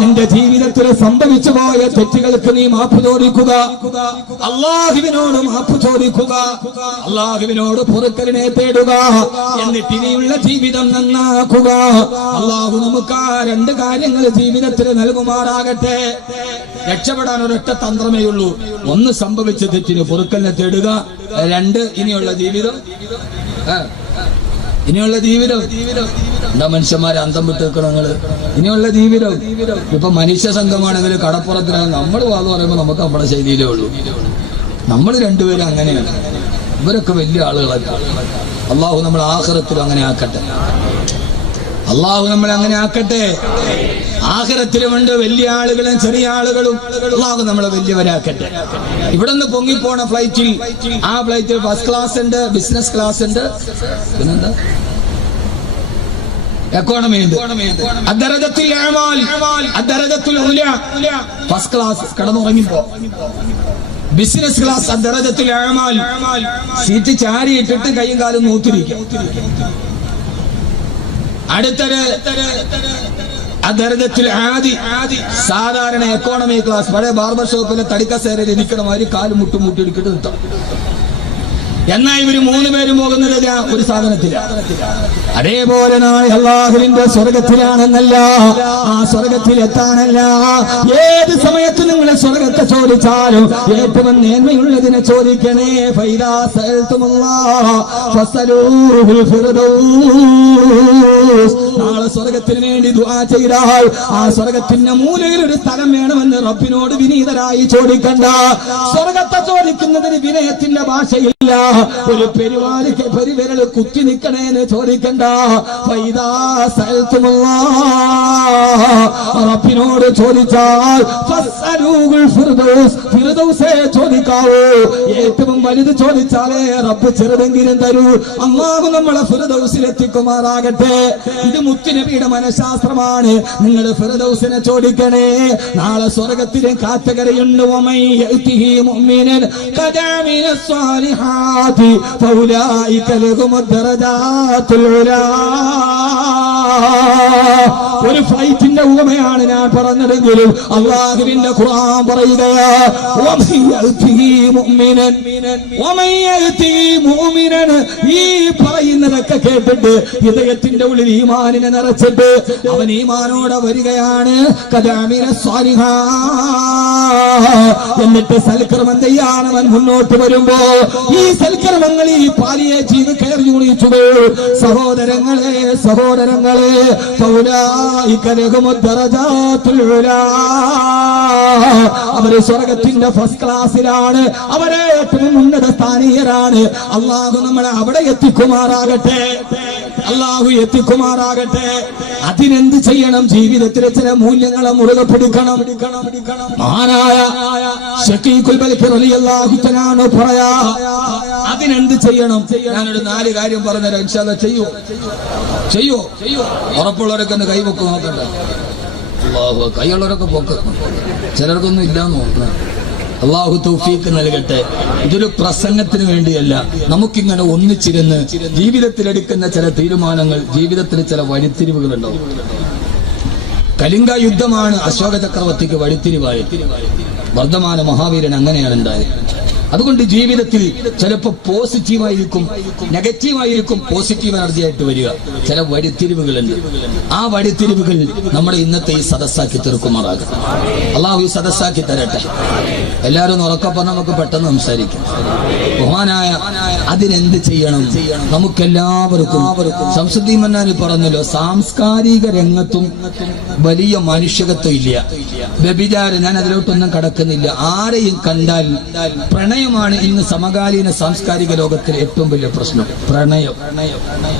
നിന്റെ ജീവിതത്തിൽ സംഭവിച്ചു പോയ തെറ്റുകൾക്ക് നീ മാപ്പ് ചോദിക്കുക. അല്ലാഹുവിനോട് മാപ്പ് ചോദിക്കുക. അല്ലാഹുവിനോട് പൊറുക്കലിനെ തേടുക. എന്നിട്ട് ഇനിയുള്ള ജീവിതം നന്നാക്കുക. അല്ലാഹു നമുക്ക് ആ 2 കാര്യങ്ങൾ ജീവിതത്തിൽ നൽകുമാറാകട്ടെ. രക്ഷപ്പെടാൻ ഒരൊറ്റ തന്ത്രമേ ഉള്ളൂ. 1, സംഭവിച്ച തെറ്റിന് പൊറുക്കലിനെ തേടുക. 2, ഇനിയുള്ള ജീവിതം. ഇനിയുള്ള ജീവിതം എന്താ മനുഷ്യന്മാരെ അന്തം വിട്ട് നിൽക്കണങ്ങള്? ഇനിയുള്ള ജീവിതം ഇപ്പൊ മനുഷ്യ സംഘമാണെങ്കിൽ കടപ്പുറത്തിനാണ് നമ്മൾ വാദം പറയുമ്പോൾ നമുക്ക് നമ്മുടെ ശൈലിയിലേ ഉള്ളൂ. നമ്മൾ രണ്ടുപേരും അങ്ങനെയാണ്. ഇവരൊക്കെ വലിയ ആളുകളല്ല. അള്ളാഹു നമ്മൾ ആഖിറത്തിലും അങ്ങനെ ആക്കട്ടെ. അള്ളാഹു നമ്മളെ അങ്ങനെ ആക്കട്ടെ. ആഖിറത്തിലുമുണ്ട് വലിയ ആളുകളും ചെറിയ ആളുകളും. അള്ളാഹു നമ്മളെ വലിയവരാക്കട്ടെ. ഇവിടെ നിന്ന് പൊങ്ങിപ്പോണ ഫ്ലൈറ്റിൽ, ആ ഫ്ലൈറ്റിൽ ഫസ്റ്റ് ക്ലാസ് ഉണ്ട്, ബിസിനസ് ക്ലാസ് ഉണ്ട്, പിന്നെന്താ എക്കോണമി ഉണ്ട്. ഫസ്റ്റ് ക്ലാസ് കടന്നുറങ്ങിപ്പോ. ബിസിനസ് ക്ലാസ് സീറ്റ് ചാരിയിട്ടിട്ട് കൈയും കാലും നൂത്തിരിക്കും. അടുത്തത് സാധാരണ എക്കോണമി ക്ലാസ്. പഴയ ബാർബർ ഷോപ്പിലെ തടിക്കസേരയിൽ ഇരിക്കണമാതിരി കാലും മുട്ടും മുട്ടിയെടുക്കിട്ട് നിർത്താം. എന്നാ ഇവര് 3 പേരും പോകുന്നത് ഒരു സാധനത്തിലാണ്. അതേപോലെ നാളെ അല്ലാഹുവിന്റെ സ്വർഗത്തിലാണെന്നല്ല, ആ സ്വർഗത്തിലെത്താനല്ല. ഏത് സമയത്ത് നിങ്ങൾ സ്വർഗത്തെ ചോദിച്ചാലും ഏറ്റവും നേന്മയുള്ളതിനെ ചോദിക്കണേ. ഫൈദാ സഅൽതുമുല്ലാഹ ഫസലൂഹുൽ ഫിർദൗസ്. നാളെ സ്വർഗത്തിന് വേണ്ടി ദുആ ചെയ്താൽ ആ സ്വർഗത്തിന്റെ മൂലയിൽ ഒരു സ്ഥലം വേണമെന്ന് റബ്ബിനോട് വിനീതരായി ചോദിക്കണ്ട. സ്വർഗത്തെ ചോദിക്കുന്നതിന് വിനയത്തിന്റെ ഭാഷയില്ല. ഒരു പെരുവിരൽ കുത്തി നിൽക്കണേന്ന് ചോദിക്കണ്ട. ഫൈദാ സഅൽതുമുല്ലാഹ, റബ്ബിനോട് ചോദിച്ചാൽ ഫസ്അലൂഹുൽ ഫിർദൗസ്, ഫിർദൗസേ ചോദിക്കാവൂ. ഏറ്റവും വലുത് ചോദിച്ചാലേ റബ്ബ് ചെറുതെങ്കിലും തരൂ. അല്ലാഹു നമ്മളെ ഫിർദൗസിൽ എത്തിക്കുമാറാകട്ടെ. ഇത് മുത്തുനബിയുടെ മനഃശാസ്ത്രമാണ്. നിങ്ങൾ ഫിർദൗസിനെ ചോദിക്കണേ. നാളെ സ്വർഗത്തിലെ കാറ്റഗറിയുണ്ട്. വമയ്യതിഹി മുഅ്മിനൻ ഖദാമിന സ്വാലിഹാതി ഫൗലായിക ലഹുമു ദറജാത്തുൽ ഉലാ. ഒരു ഫ്ലൈറ്റിന്റെ ഉപമയാണ് ഞാൻ പറഞ്ഞതെങ്കിലും അല്ലാഹുവിന്റെ ഖുർആൻ പറയുകയാ, ഈ പറയുന്നതൊക്കെ കേട്ടിട്ട് ഹൃദയത്തിന്റെ ഉള്ളിൽ ഈമാനിനെ നിറച്ചിട്ട് അവൻ ഈമാനോടെ വരികയാണ്. എന്നിട്ട് സൽക്കർമ്മം ചെയ്യാൻ അവൻ മുന്നോട്ട് വരുമ്പോ ഈ സൽക്കർമ്മങ്ങൾ ഈ പാലിയേറ്റീവ് കെയർ യൂണിറ്റുകൾ സഹോദരങ്ങളെ അവര് സ്വർഗത്തിന്റെ ഫസ്റ്റ് ക്ലാസ്സിലാണ്. അവരെ ഏറ്റവും ഉന്നത സ്ഥാനീയരാണ്. അല്ലാഹു നമ്മളെ അവിടെ എത്തിക്കുമാറാകട്ടെ. അല്ലാഹു എത്തിക്കുമാറാകട്ടെ. അതിനെന്ത് ചെയ്യണം? ജീവിതത്തിലെ ചില മൂല്യങ്ങളെ മുറുകെ പിടിക്കണം. മഹാനായ ശഖീഖുൽ ബൽഖി റളിയല്ലാഹു തആല പറയാ, അതിനെന്ത് ചെയ്യണം? ഞാനൊരു 4 കാര്യം പറഞ്ഞുതരാം. ഇൻഷാ അല്ലാഹ് ചെയ്യോ ഉറപ്പുള്ളവരൊക്കെ ഒന്ന് കൈവെക്ക് നോക്കട്ടെ. അല്ലാഹു കൈയുള്ളവരൊക്കെ പൊക്ക്, ചിലർക്കൊന്നും ഇല്ലാന്ന് നോക്കുക. അല്ലാഹു തൗഫീഖ് നൽകട്ടെ. ഇതൊരു പ്രസംഗത്തിന് വേണ്ടിയല്ല, നമുക്കിങ്ങനെ ഒന്നിച്ചിരുന്ന് ജീവിതത്തിലെടുക്കുന്ന ചില തീരുമാനങ്ങൾ, ജീവിതത്തിൽ ചില വഴിത്തിരിവുകളുണ്ടാവും. കലിംഗ യുദ്ധമാണ് അശോക ചക്രവർത്തിക്ക് വഴിത്തിരിവായത്. വർദ്ധമാന മഹാവീരൻ അങ്ങനെയാണ് ഉണ്ടായത്. അതുകൊണ്ട് ജീവിതത്തിൽ ചിലപ്പോൾ പോസിറ്റീവായിരിക്കും, നെഗറ്റീവായിരിക്കും, പോസിറ്റീവ് എനർജി ആയിട്ട് വരിക. ചില വഴിത്തിരിവുകളുണ്ട്. ആ വഴിത്തിരിവുകൾ നമ്മുടെ ഇന്നത്തെ ഈ സദസ്സാക്കി തീർക്കുമാറാകും. അല്ലാഹു ഈ സദസ്സാക്കി തരട്ടെ. എല്ലാവരും ഉറക്കപ്പം നമുക്ക് പെട്ടെന്ന് സംസാരിക്കും. ബഹുമാനായ അതിനെന്ത് ചെയ്യണം? നമുക്കെല്ലാവർക്കും ശംസുദ്ദീൻ മന്നാനി പറഞ്ഞല്ലോ, സാംസ്കാരിക രംഗത്തും വലിയ മനുഷ്യകത്വം ഇല്ല. വ്യഭിചാരം, ഞാൻ അതിലോട്ടൊന്നും കടക്കുന്നില്ല. ആരെയും കണ്ടാൽ പ്രണയമാണ് ഇന്ന് സമകാലീന സാംസ്കാരിക ലോകത്തിലെ ഏറ്റവും വലിയ പ്രശ്നം.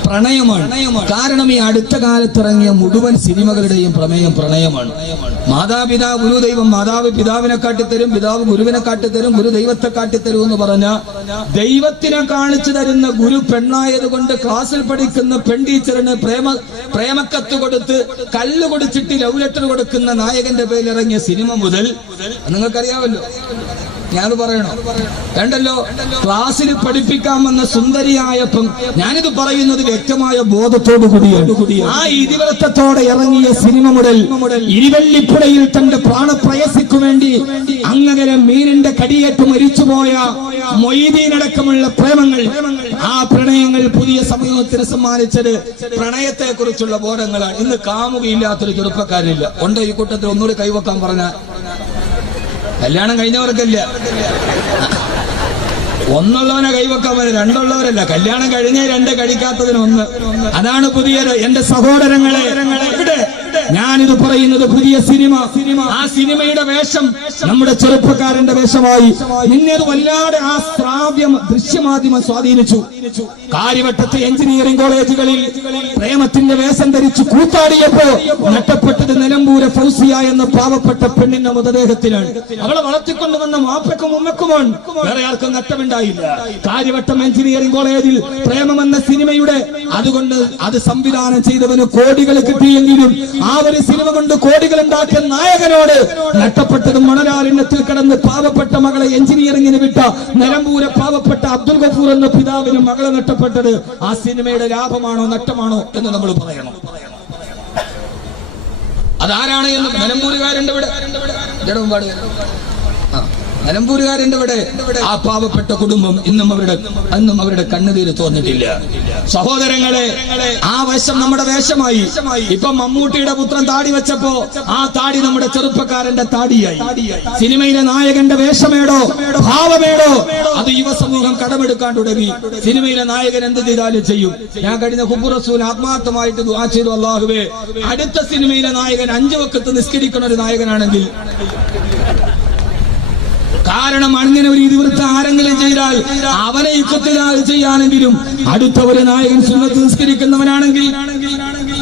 പ്രണയമാണ്. കാരണം ഈ അടുത്ത കാലത്ത് ഇറങ്ങിയ മുഴുവൻ സിനിമകളുടെയും പ്രമേയം പ്രണയമാണ്. മാതാപിതാ ഗുരു ദൈവം, മാതാവ് പിതാവിനെ കാട്ടിത്തരും, പിതാവ് ഗുരുവിനെ കാട്ടിത്തരും, ഗുരു ദൈവത്തെ കാട്ടിത്തരും എന്ന് പറഞ്ഞ ദൈവത്തിനെ കാണിച്ചു തരുന്ന ഗുരു പെണ്ണായത് കൊണ്ട് ക്ലാസ്സിൽ പഠിക്കുന്ന പെൺടീച്ചറിന് പ്രേമക്കത്ത് കൊടുത്ത് കല്ല് കൊടുത്തിട്ട് ലവ് ലെറ്റർ കൊടുക്കുന്ന നായകന്റെ പേരിൽ ഇറങ്ങിയ സിനിമ മുതൽ നിങ്ങൾക്കറിയാമല്ലോ. ഞാനത് പറയണോ? കണ്ടല്ലോ, ക്ലാസ്സിൽ പഠിപ്പിക്കാമെന്ന സുന്ദരിയായപ്പം ഞാനിത് പറയുന്നത് വ്യക്തമായ ബോധത്തോടു കൂടിയാണ്. ആ ഇതിവൃത്തത്തോടെ ഇറങ്ങിയ സിനിമ മുതൽ ഇരുവല്ലിപ്പുഴയിൽ തന്റെ പ്രാണപ്രയസിക്കു വേണ്ടി അങ്ങനെ മീനിന്റെ കടിയേറ്റ് മരിച്ചുപോയ മൊയ്തീനടക്കമുള്ള പ്രേമങ്ങൾ, ആ പ്രണയങ്ങൾ പുതിയ സമൂഹത്തിന് സമ്മാനിച്ചത് പ്രണയത്തെ കുറിച്ചുള്ള ബോധങ്ങളാണ്. ഇന്ന് കാമുകയില്ലാത്തൊരു ചെറുപ്പക്കാരില്ല. ഉണ്ട് ഈ കൂട്ടത്തിൽ ഒന്നുകൂടി കൈവക്കാൻ പറഞ്ഞ കല്യാണം കഴിഞ്ഞവർക്കല്ല, ഒന്നുള്ളവനെ കൈവക്കാൻ വരെ, രണ്ടുള്ളവരല്ല. കല്യാണം കഴിഞ്ഞേ 2 കഴിക്കാത്തതിന് 1. അതാണ് പുതിയത്. എന്റെ സഹോദരങ്ങളെ, ഞാനിത് പറയുന്നത് പുതിയ സിനിമ, ആ സിനിമയുടെ വേഷം നമ്മുടെ ചെറുപ്പക്കാരന്റെ വേഷമായി. നിന്നെ അത് വല്ലാതെ ആ ദൃശ്യമാധ്യമം സ്വാധീനിച്ചു. കാര്യവട്ടത്തെ എഞ്ചിനീയറിംഗ് കോളേജുകളിൽ പ്രേമത്തിന്റെ വേഷം ധരിച്ചു കൂത്താടിയപ്പോ നഷ്ടപ്പെട്ടത് നിലമ്പൂരെ ഫൗസിയ എന്ന പാവപ്പെട്ട പെണ്ണിന്റെ മൃതദേഹത്തിലാണ്. അവളെ വളർത്തിക്കൊണ്ടുവന്ന മാപ്പക്കും ഉമ്മക്കുമാണ്. വേറെ ആർക്കും നഷ്ടമുണ്ടായില്ല. കാര്യവട്ടം എഞ്ചിനീയറിംഗ് കോളേജിൽ പ്രേമം എന്ന സിനിമയുടെ അതുകൊണ്ട് അത് സംവിധാനം ചെയ്തവന് കോടികൾ കിട്ടിയെങ്കിലും ആ ഒരു സിനിമ കൊണ്ട് കോടികൾ ഉണ്ടാക്കിയ നായകനോട് നഷ്ടപ്പെട്ടത് മണലാരണ്യത്തിൽ കിടന്ന് പാവപ്പെട്ട മകളെ എഞ്ചിനീയറിംഗിന് വിട്ട നിലമ്പൂരെ പാവപ്പെട്ട അബ്ദുൽ ഗഫൂർ എന്ന പിതാവിനും മകളെ നഷ്ടപ്പെട്ടത് ആ സിനിമയുടെ ലാഭമാണോ നഷ്ടമാണോ എന്ന് നമ്മൾ പറയണം. അതാരാണ് എന്ന് നിലമ്പൂരുകാരുണ്ട് ഇവിടെ. ജഡമ്പാട് നിലമ്പൂരുകാരന്റെ ഇവിടെ ആ പാവപ്പെട്ട കുടുംബം അന്നും അവരുടെ കണ്ണുനീര് തോന്നിട്ടില്ല. സഹോദരങ്ങളെ, ആ വേഷം നമ്മുടെ വേഷമായി. ഇപ്പൊ മമ്മൂട്ടിയുടെ പുത്രൻ താടി വെച്ചപ്പോ ആ താടി നമ്മുടെ ചെറുപ്പക്കാരന്റെ താടിയായി. സിനിമയിലെ നായകന്റെ വേഷമേടോ ഭാവമേടോ അത് യുവസമൂഹം കടമെടുക്കാൻ തുടങ്ങി. സിനിമയിലെ നായകൻ എന്ത് ചെയ്താലും ചെയ്യും. ഞാൻ കഴിഞ്ഞ ഹുബ്ബു റസൂൽ ആത്മാർത്ഥമായിട്ട് ദുആ ചെയ്തു, അല്ലാഹുവേ അടുത്ത സിനിമയിലെ നായകൻ 5 വഖത്ത് നിസ്കരിക്കുന്ന ഒരു നായകനാണെങ്കിൽ. കാരണം അങ്ങനെ ഒരു ഇതിവൃത്തം ആരെങ്കിലും ചെയ്താൽ അവനെ ഇക്കത്തിലാൽ ചെയ്യാനെങ്കിലും അടുത്ത ഒരു നായകൻ സുന്നത്ത് നിസ്കരിക്കുന്നവനാണെങ്കിൽ,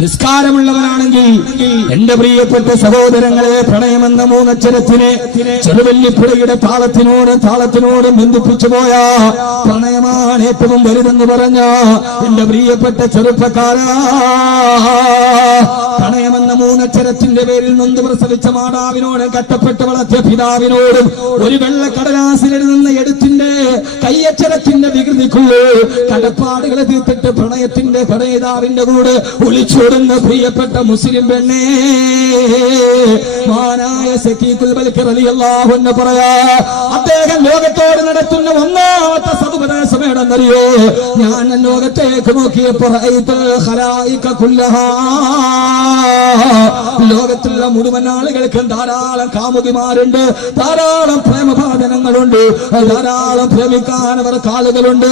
നിസ്കാരമുള്ളവനാണെങ്കിൽ, എന്റെ പ്രിയപ്പെട്ട സഹോദരങ്ങളെ, പ്രണയമെന്ന 3 അക്ഷരത്തിനെ ചെറുവല്ലിപ്പുഴയുടെ താളത്തിനോട് ബന്ധിപ്പിച്ചു പോയ പ്രണയമാണ് ഏറ്റവും വലുതെന്ന് പറഞ്ഞ എന്റെ പ്രിയപ്പെട്ട ചെറുപ്പക്കാരാ, പ്രണയമെന്ന 3 അക്ഷരത്തിന്റെ പേരിൽ നൊന്ത് പ്രസവിച്ച മാതാവിനോട്, കട്ടപ്പെട്ട് വളർത്തിയ പിതാവിനോടും ഒരു വെള്ളക്കടലാസിലെഴുതുന്ന എഴുത്തിന്റെ കയ്യക്ഷരത്തിന്റെ വികൃതിക്കുള്ളൂ കടപ്പാടുകളെ തീർത്തിട്ട് പ്രണയത്തിന്റെ പ്രണയിതാവിന്റെ കൂടെ ഒളിച്ചോടുന്ന പ്രിയപ്പെട്ട മുസ്ലിം പെണ്ണേ, മാനായ സഖീഖുൽ ബൽഖ് റളിയല്ലാഹു അൻഹു പറയാ, അദ്ദേഹം ലോകത്തോട് നടത്തുന്ന 1ാമത്തെ സതുപദേശം ഏതെന്നറിയോ? ഞാൻ ലോകത്തേക്ക് നോക്കിയപ്പോൾ ലോകത്തുള്ള മുഴുവൻ ആളുകൾക്കും ധാരാളം കാമുകിമാരുണ്ട്, ധാരാളം പ്രേമഭാജനങ്ങളുണ്ട്, ധാരാളം പ്രേമിക്കാൻ അവർക്ക് ആളുകളുണ്ട്.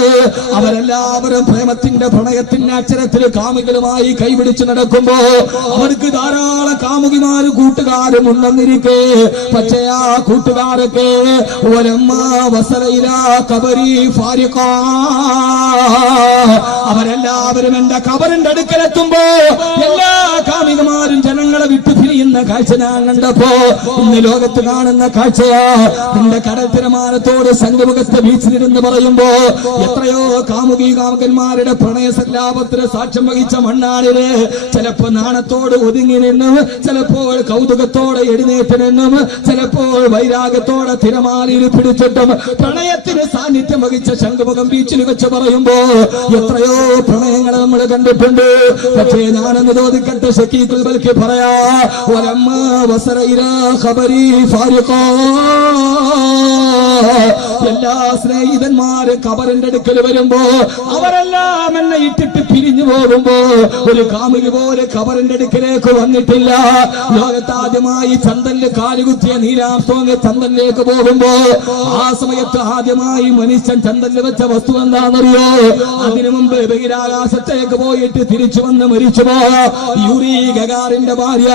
അവരെല്ലാവരും പ്രേമത്തിന്റെ പ്രണയത്തിന്റെ അക്ഷരത്തിൽ കാമുകളുമായി കൈപിടിച്ച് നടക്കുമ്പോ അവർക്ക് ധാരാളം കാമുകിമാരും കൂട്ടുകാരും ഉണ്ടെന്നിരിക്കെ, പക്ഷേ ആ കൂട്ടുകാരൊക്കെ അവരെല്ലാവരും എന്റെ കബറിന്റെ അടുക്കലെത്തുമ്പോ എല്ലാ കാമുകിമാരും ജനങ്ങളെ വിട്ടു പിരിയുന്ന കാഴ്ച ഞാൻ കണ്ടപ്പോ ഇന്ന് ലോകത്ത് കാണുന്ന കാഴ്ചയാ. നിന്റെ കടൽ തിരമാനത്തോട് സംഗമുഖത്തെ ബീച്ചിലിരുന്ന് പറയുമ്പോ എത്രയോ കാമുകന്മാരുടെ പ്രണയ സല്ലാപത്തിന് സാക്ഷ്യം വഹിച്ച മണ്ണാണിത്. ചിലപ്പോ നാണത്തോട് ഒതുങ്ങി നിന്നും, ചിലപ്പോൾ കൗതുകത്തോടെ എഴുന്നേറ്റ് നിന്നും, ചിലപ്പോൾ വൈരാഗ്യത്തോടെ തിരമാലയിൽ പിടിച്ചിട്ടും പ്രണയത്തിന് സാന്നിധ്യം വഹിച്ച ശംഖുമുഖം ബീച്ചിൽ വെച്ച് പറയുമ്പോ എത്രയോ പ്രണയങ്ങളെ നമ്മൾ കണ്ടിട്ടുണ്ട്. പക്ഷേ ഞാനെന്ന് ചോദിക്കട്ടെ, സഖീഖുൽ ബൽഖ് പറയാ, എല്ലാ സ്നേഹിതന്മാരും കബറിന്റെ അടുക്കൽ വരുമ്പോ അവരെല്ലാം എന്നെ ഇട്ടിട്ട് പിരിഞ്ഞു പോകുമ്പോ ഒരു കാമുകി പോലെ കബറിന്റെ അടുക്കലേക്ക് വന്നിട്ടില്ല. ലോകത്താദ്യമായി ചന്ദനില് കാലുകുത്തിയ നീലാംസ്ട്രോങ് ചന്ദനിലേക്ക് പോകുമ്പോ ആ സമയത്ത് ആദ്യമായി മനുഷ്യൻ ചന്ദനിൽ വെച്ച വസ്തു എന്താണെന്നറിയോ? അതിനു മുമ്പ് ബഹിരാകാശത്തേക്ക് പോയിട്ട് തിരിച്ചു വന്ന് മരിച്ചുപോയ യൂറി ഗഗാറിന്റെ ഭാര്യ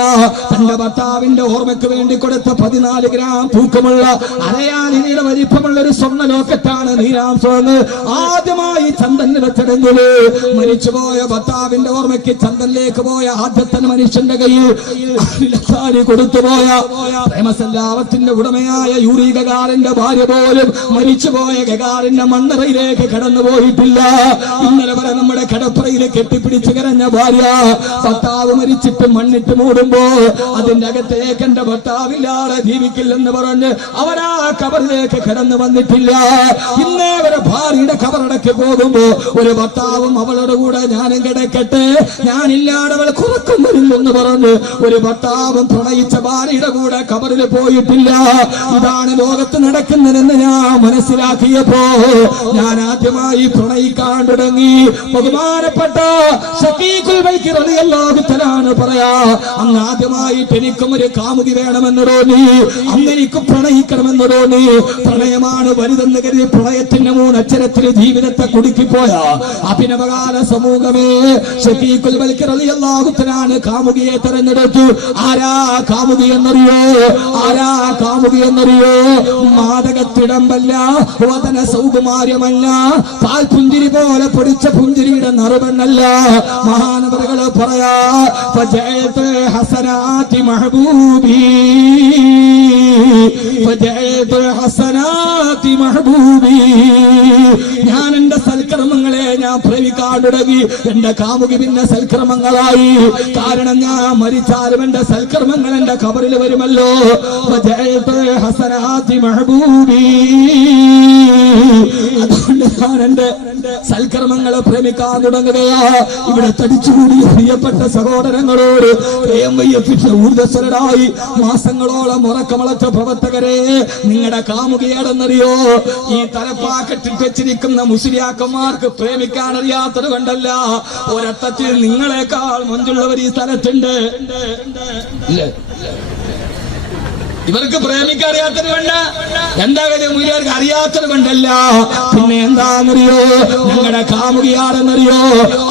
തന്റെ ഭർത്താവിന്റെ ഓർമ്മയ്ക്ക് വേണ്ടി കൊടുത്ത 14 ഗ്രാം തൂക്കമുള്ള അരയാനിയുടെ വലിപ്പമുള്ള ഒരു സ്വർണ്ണ ലോക്കറ്റാണ് നീലാംസ്ട്രോങ് ആദ്യമായി ചന്ദനിൽ വെച്ചതെങ്കില് മരിച്ചുപോയ ഭർത്താവിന്റെ ഓർമ്മയ്ക്ക് ചന്ദനിലേക്ക് പോയ ആദ്യത്തെ മനുഷ്യന്റെ കയ്യിൽ കൊടുത്തുപോയ പ്രേമസല്ലാപത്തിന്റെ ഉടമയായ യൂറി ഗഗാറിന്റെ ഭാര്യ പോലും മരിച്ചുപോയ ഗഗാറിന്റെ മണ്ണറയിലേക്ക് കടന്നുപോയിട്ടില്ല. ഇന്നലെ വരെ നമ്മുടെ കടപ്പുറയിൽ കെട്ടിപ്പിടിച്ച് കരഞ്ഞ ഭാര്യ ഭർത്താവ് മരിച്ചിട്ട് മണ്ണിട്ട് മൂടുമ്പോ അതിന്റെ അകത്തേക്ക് എന്റെ ഭർത്താവില്ലാതെ ജീവിക്കില്ലെന്ന് പറഞ്ഞ് അവരാ കബറിലേക്ക് കടന്നു വന്നിട്ടില്ല. ഇന്നേ വരെ ഭാര്യയുടെ കബറടക്കി പോകുമ്പോ ഒരു ഭർത്താവും അവളുടെ കൂടെ ഞാനും കിടക്കട്ടെ, ഞാനില്ലാതെ അവൾ കുറക്കം വരില്ലെന്ന് പറഞ്ഞ് ഒരു ഭർത്താവും പ്രണയിച്ച ഭാര്യയുടെ കൂടെ കബറിൽ പോയിട്ടില്ല. ഇതാണ് ലോകത്ത് നടക്കുന്നതെന്ന് ഞാൻ മനസ്സിലാക്കിയപ്പോ ഞാൻ ആദ്യമായി പ്രണയിക്കാൻ തുടങ്ങി. ബഹുമാനപ്പെട്ട സഖീഖുൽ ബൽഖ് റളിയല്ലാഹു തആല പറയാ, അന്ന് ആദ്യമായിട്ട് എനിക്കും ഒരു കാമുകി വേണമെന്ന് തോന്നി, അന്ന് എനിക്ക് പ്രണയിക്കണമെന്ന് തോന്നി. പ്രണയമാണ് വലുതെന്ന് കരുതി പ്രണയത്തിന്റെ 3 അക്ഷരത്തിൽ ജീവിതത്തെ കുടുക്കിപ്പോയ അഭിനവകാല സമൂഹമേ, സഖീഖുൽ ബൽഖ് റളിയല്ലാഹു തആല കാമുകിയെ തെരഞ്ഞെടുത്തു. ആരാ കാമുകി എന്നറിയോ? ആരാ കാമുകി എന്നറിയോ? മാദകത്തിടമ്പല്ല, വദന സൗകുമാര്യമല്ല, പാൽ പുഞ്ചിരി പോലെ പൊടിച്ച പുഞ്ചിരിയുടെ നറുവെണ്ണല്ല. മഹാനവറുകള് പറയാ, ഫജഅൽതു ഹസനാതി മഹബൂബി, ഫജഅൽതു ഹസനാതി മഹബൂബി, ഞാൻ എന്റെ സൽക്കർമ്മങ്ങളെ ഞാൻ പ്രേമിക്കാൻ തുടങ്ങി. എന്റെ കാമുകി പിന്നെ സൽക്കർമ്മങ്ങളായി. കാരണം ഞാൻ മരിച്ചാലും എന്റെ സൽക്കർമ്മങ്ങൾ എന്റെ ഖബറിൽ വരുമല്ലോ. ഹസനാത്തി മഹബൂബി. അതുകൊണ്ട് ഞാൻ എന്റെ സൽക്കർമ്മങ്ങളെ പ്രേമിക്കാൻ തുടങ്ങുകയാ. ഇവിടെ തടിച്ചുകൂടിയ പ്രിയപ്പെട്ട സഹോദരങ്ങളോട് ഊർജ്ജസ്വലരായി മാസങ്ങളോളം ഉറക്കമളച്ച പ്രവർത്തകരെ, നിങ്ങളുടെ കാമുകയാണെന്നറിയോ? ഈ തലപ്പാക്കെട്ടിട്ട് വെച്ചിരിക്കുന്ന മുസ്ലിയാക്കന്മാർക്ക് പ്രേമിക്കാൻ അറിയാത്തത് കൊണ്ടല്ല, ഒരർത്ഥത്തിൽ നിങ്ങളെക്കാൾ മൊഞ്ചുള്ളവർ ഈ സ്ഥലത്തുണ്ട്. ഇവർക്ക് പ്രേമിക്കാൻ അറിയാത്തത് കൊണ്ട്, എന്താ കാര്യം? മുരിയാർക്ക് അറിയാത്തത് കൊണ്ടല്ല, പിന്നെ എന്താണെന്നറിയോ? നിങ്ങളുടെ കാമുകിയാണെന്നറിയോ?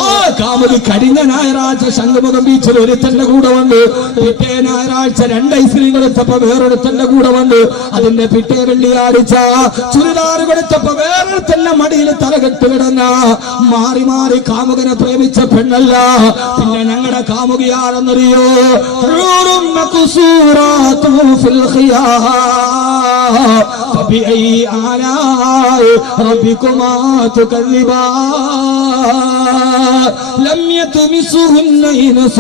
ആ കാമുകി കഴിഞ്ഞ ഞായറാഴ്ച ശംഖുമുഖം ബീച്ചിൽ ഒരുത്തന്റെ കൂടെ വന്നു. പിറ്റേ ഞായറാഴ്ച 2 ഐസ്ക്രീം കൊടുത്തപ്പോ വേറൊരുത്തന്റെ കൂടെ വന്നു. അതിന്റെ പിറ്റേ വെള്ളിയാഴ്ച ചുരിദാറ് കൊടുത്തപ്പോ വേറൊരുത്തന്റെ മടിയിൽ തലകെട്ട് കിടന്ന മാറി മാറി കാമുകനെ പ്രേമിച്ച പെണ്ണല്ല. പിന്നെ ഞങ്ങളുടെ കാമുകിയാണെന്നറിയോ? فبأي آلاء ربكما تكذبان لم يطمسهن إنس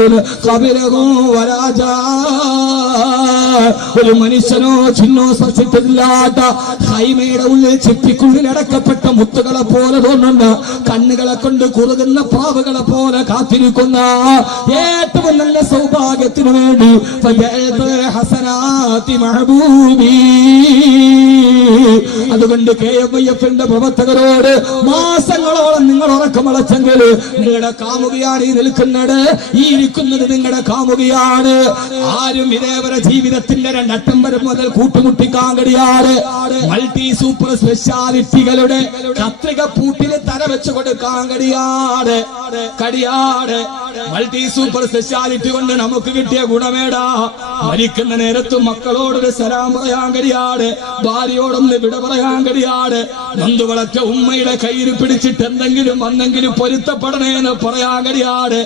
قبلهم ولا جان. ഒരു മനുഷ്യനോ ചിന്നോ സ്പർശിച്ചിട്ടില്ലാത്ത ഹൈമയുടെ ഉള്ളിൽ ചിപ്പിക്കുള്ളിൽ അടക്കപ്പെട്ട മുത്തുകളെ പോലെ തോന്നുന്ന, കണ്ണുകളെ കൊണ്ട് കുറുകുന്ന പ്രാവുകളെ പോലെ കാത്തിരിക്കുന്ന ഏറ്റവും നല്ല സൗഭാഗ്യത്തിനു വേണ്ടി ഹസനാത്തി മഹബൂബി. അതുകൊണ്ട് KFIFന്റെ പ്രവർത്തകരോട് മാസങ്ങളോളം നിങ്ങൾ ഉറക്കമളച്ചെങ്കിൽ നിങ്ങളുടെ കാമുകിയാണ് ഈ നിൽക്കുന്നത്. ഈ ഇരിക്കുന്നത് നിങ്ങളുടെ കാമുകിയാണ്. ആരും ഇതേവരെ ജീവിതത്തിന്റെ 2 അറ്റം വരെ മുതൽ കൂട്ടുമുട്ടിക്കാൻ കഴിയാതെ മൾട്ടി സൂപ്പർ സ്പെഷ്യാലിറ്റികളുടെ കത്രിക പൂട്ടിന് തര വെച്ച് കൊടുക്കാൻ കഴിയാതെ മൾട്ടി സൂപ്പർ സ്പെഷ്യാലിറ്റി കൊണ്ട് നമുക്ക് കിട്ടിയ ഗുണമേടാ. മരിക്കുന്ന നേരത്ത് മക്കളോടൊരു സലാം പറയാൻ കഴിയാതെ, ഭാര്യയോടൊന്ന് വിട പറയാൻ കഴിയാതെ, നന്ദുകളൊക്കെ ഉമ്മയുടെ കയ്യിൽ പിടിച്ചിട്ട് എന്തെങ്കിലും വന്നെങ്കിലും പൊരുത്തപ്പെടണേന്ന് പറയാൻ കഴിയാതെ,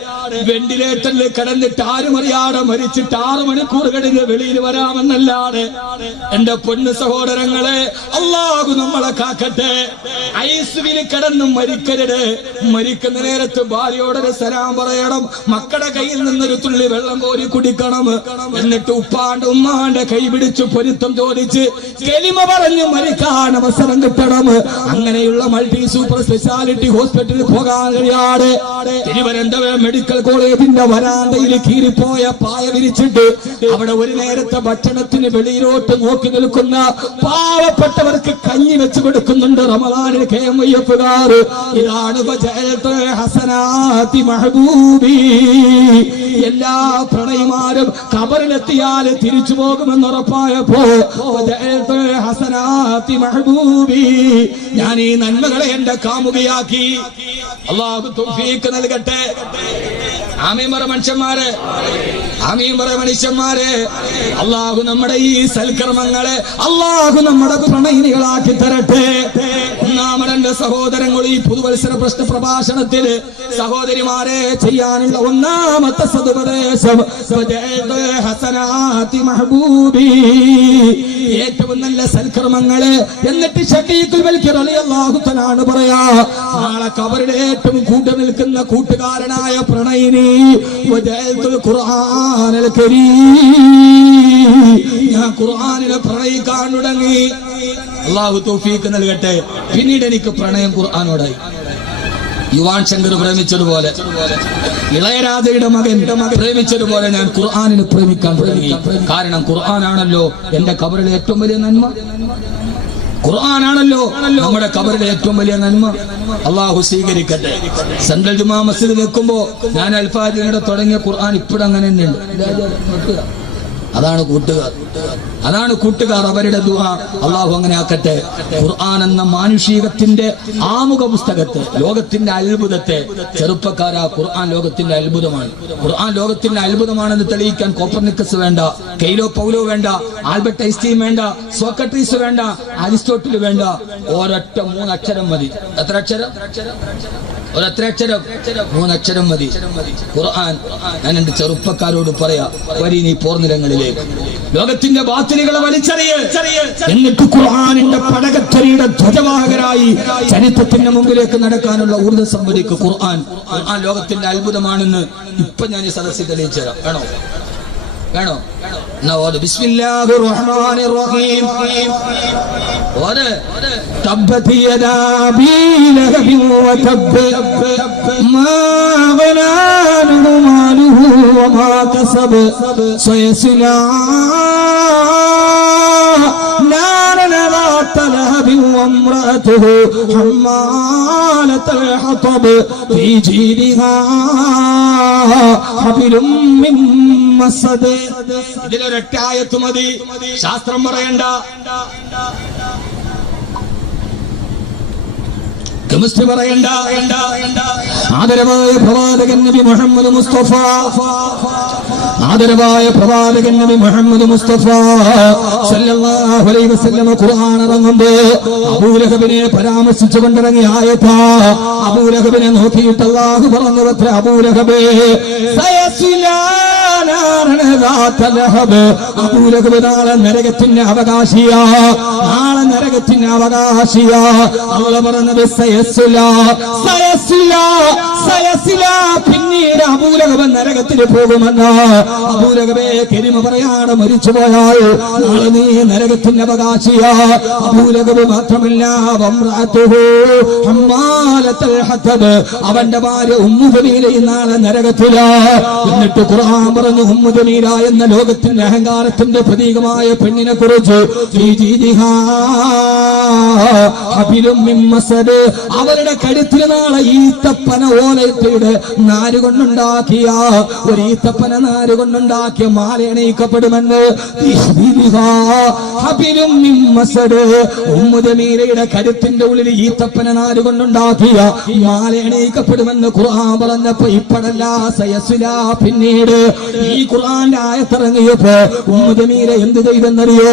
വെന്റിലേറ്ററിൽ കിടന്നിട്ട് ആരും അറിയാതെ മരിച്ചിട്ട് 6 മണിക്കൂർ കഴിഞ്ഞ് വെളിയിൽ വരാമെന്നല്ലാതെ. എന്റെ പൊന്നു സഹോദരങ്ങളെ, അല്ലാഹു നമ്മളെ കാക്കട്ടെ. ഐസുവിൽ കിടന്നും മരിക്കരുത്. മരിക്കുന്ന നേരത്ത് ഭാര്യയോടൊരു സലാം പറയണം. മക്കളുടെ കയ്യിൽ നിന്നൊരു തുള്ളി വെള്ളം കോരി കുടിക്കണം. എന്നിട്ട് ഉപ്പാന്റെ ഉമ്മാന്റെ കൈ പിടിച്ച് പൊരുത്തം ചോദിച്ച് കലിമ പറഞ്ഞു മരിക്കാൻ അവസരം കിട്ടണം. അങ്ങനെയുള്ള മൾട്ടി സൂപ്പർ സ്പെഷ്യാലിറ്റി ഹോസ്പിറ്റലിൽ പോകാൻ കഴിയാതെ തിരുവനന്തപുരം മെഡിക്കൽ കോളേജിന്റെ വരാന്തയിൽ കീറിപ്പോയ പായ വിരിച്ചിട്ട് അവിടെ ഒരു നേരത്തെ ഭക്ഷണത്തിന് വെളിയിലോട്ട് നോക്കി നിൽക്കുന്ന പാവപ്പെട്ടവർക്ക് കഞ്ഞി വെച്ച് കൊടുക്കുന്നുണ്ട് റമദാനിൽ KFIFകാർ. ഇതാണ് ഹസനാത്തി മഹബൂബി. എല്ലാ പ്രണയിമാരും ഖബറിലെത്തിയാൽ തിരിച്ചു പോകുമെന്നുറപ്പായപ്പോ ഹസനാത്തി മഹബൂബി, ഞാൻ ഈ നന്മകളെ എന്റെ കാമുകയാക്കി. അല്ലാഹു തൗഫീഖ് നൽകട്ടെ. ആമീൻ പറ മനുഷ്യന്മാരെ, ആമീൻ പറ മനുഷ്യന്മാരെ. അല്ലാഹു നമ്മുടെ ഈ സൽക്കർമ്മങ്ങളെ അല്ലാഹു നമ്മുടെ പ്രണയിനികളാക്കി തരട്ടെ. ഒന്നാമതെന്റെ സഹോദരങ്ങൾ, ഈ പുതുവത്സര പ്രശ്ന പ്രഭാഷണത്തിൽ സഹോദരിമാരെ ചെയ്യാനുള്ള ഒന്നാമത്തെ സതുപദേശം ഹസനാത്തി മഹബൂബി, ഏറ്റവും നല്ല സൽക്കർമ്മങ്ങള്. എന്നിട്ട് ശഖീഖുൽ മൽകി റളിയല്ലാഹു തആല പറയാ, നാളെ ഖബറിൽ ഏറ്റവും കൂട്ടു നിൽക്കുന്ന കൂട്ടുകാരനായ പ്രണയിനി വജഅൽതുൽ ഖുർആനൽ കരീം, ഞാൻ ഖുർആനിനെ പ്രണയിക്കാൻ തുടങ്ങി. അല്ലാഹു തൗഫീഖ് നൽകട്ടെ. പിന്നീട് എനിക്ക് പ്രണയം ഖുർആനോടായി. യുവാൻ ശങ്കർ പ്രേമിച്ചതുപോലെ, ഇളയരാജയുടെ മകൻ പ്രേമിച്ചതുപോലെ ഞാൻ ഖുർആനിനെ പ്രേമിക്കാൻ തുടങ്ങി. കാരണം ഖുർആനാണല്ലോ എന്റെ ഖബറിലെ ഏറ്റവും വലിയ നന്മ. ഖുർആനാണല്ലോ നമ്മുടെ ഖബറിലെ ഏറ്റവും വലിയ നന്മ. അള്ളാഹു സ്വീകരിക്കട്ടെ. സെൻട്രൽ ജുമാ മസ്ജിദിൽ നിൽക്കുമ്പോ ഞാൻ അൽഫാജിയുടെ തുടങ്ങിയ ഖുർആൻ ഇപ്പോഴും അങ്ങനെ തന്നെയുണ്ട്. അതാണ് കൂട്ടുകാർ, അവരുടെ ദുആ. അള്ളാഹു അങ്ങനെ ആക്കട്ടെ. ഖുർആൻ എന്ന മാനുഷികത്തിന്റെ ആമുഖ പുസ്തകത്തെ, ലോകത്തിന്റെ അത്ഭുതത്തെ, ചെറുപ്പക്കാരാ, ഖുർആൻ ലോകത്തിന്റെ അത്ഭുതമാണ്. ഖുർആൻ ലോകത്തിന്റെ അത്ഭുതമാണെന്ന് തെളിയിക്കാൻ കോപ്പർനിക്കസ് വേണ്ട, കെയ്ലോ പൗലോ വേണ്ട, ആൽബർട്ട് ഐൻസ്റ്റീൻ വേണ്ട, സോക്രട്ടീസ് വേണ്ട, അരിസ്റ്റോട്ടിൽ വേണ്ട. ഒരൊറ്റ 3 അക്ഷരം മതി. എത്ര അക്ഷരം? ഒരൊറ്റ അക്ഷരം, 3 അക്ഷരം മതി. ഖുർആൻ. ഞാൻ എന്റെ ചെറുപ്പക്കാരോട് പറയാ, വരി നീ പോർനിലങ്ങളിലേക്ക്. ലോകത്തിന്റെ ബാത്തിലുകളെ വലിച്ചെറിയ്. എന്നിട്ട് ഖുർആനിന്റെ പടകത്വരിയുടെ ധ്വജവാഹകരായി ചരിത്രത്തിന്റെ മുമ്പിലേക്ക് നടക്കാനുള്ള ഊർജ്ജം സംഭരിക്കും. ഖുർആൻ ലോകത്തിന്റെ അത്ഭുതമാണെന്ന് ഇപ്പൊ ഞാൻ ഈ സദസ്സിൽ തെളിയിച്ചു തരാം. വേണോ? ബിസ്മില്ലാഹിർ റഹ്മാനിർ റഹീം. തബ്ബത് യദാ അബീ ലഹബിൻ വതബ്ബ മാ ഗനാ അൻഹു മാലുഹു വമാ കസബ സയസ്ലാ നാരൻ ذات لهب وامرأته حمالة الحطب في جيدها حبل من مسد. ഇതിലൊരൊറ്റ ആയത്ത് മതി, ശാസ്ത്രം പറയണ്ട, കെമിസ്ട്രി പറയണ്ട. ആദരവായ പ്രവാചകൻ നബി മുഹമ്മദ് മുസ്തഫ, ആദരവായ പ്രവാചകൻ നബി മുഹമ്മദ് മുസ്തഫ സല്ലല്ലാഹു അലൈഹി വസല്ലം ഖുർആൻ ഇറങ്ങുമ്പോൾ അബൂലഹബിനെ പരാമർശിച്ചുകൊണ്ടിറങ്ങിയ ആയത്താ. അബൂലഹബിനെ നോക്കിയിട്ട് അല്ലാഹു പറഞ്ഞു, അബൂലഹബേ സയസ്ലാ നാരൻ ذات لهب. അബൂലഹബ് നാളെ നരകത്തിന്റെ അവകാശിയാ, നാളെ നരകത്തിന്റെ അവകാശിയാ. അല്ലാഹു പറഞ്ഞത് പിന്നീട് അബൂലഹബ് നരകത്തിൽ പോകുമെന്ന്. അബൂലഹബേ കെരിമ പറയാണ്, മരിച്ചുപോയാൽ നാളെ നീ നരകത്തിന്റെ അവകാശിയാ. അബൂലഹബ് മാത്രമല്ല, അവന്റെ ഭാര്യ ഉമ്മു ജമീല നാളെ നരകത്തിലാ. എന്നിട്ട് ഖുർആൻ പറഞ്ഞു, ഉമ്മു ജമീല എന്ന ലോകത്തിന്റെ അഹങ്കാരത്തിന്റെ പ്രതീകമായ പെണ്ണിനെ കുറിച്ച് അവരുടെ കഴുത്തിൽ നാളെ ഈത്തപ്പന ഓലയുടെ നാര് കൊണ്ടുണ്ടാക്കിയ ഒരു ഈത്തപ്പന നാര് കൊണ്ടുണ്ടാക്കിയ മാല എണയിക്കപ്പെടുമെന്ന്. ഉമ്മു ജമീലയുടെ കഴുത്തിന്റെ ഉള്ളിൽ ഈത്തപ്പന നാര് കൊണ്ടുണ്ടാക്കിയ മാല എണയിക്കപ്പെടുമെന്ന് ഖുർആൻ പറഞ്ഞപ്പോ ഇപ്പഴല്ല സയസ്ലാ. പിന്നീട് ഈ ഖുർആന്റെ ആയത്തിറങ്ങിയപ്പോ ഉമ്മു ജമീല എന്ത് ചെയ്തെന്നറിയോ?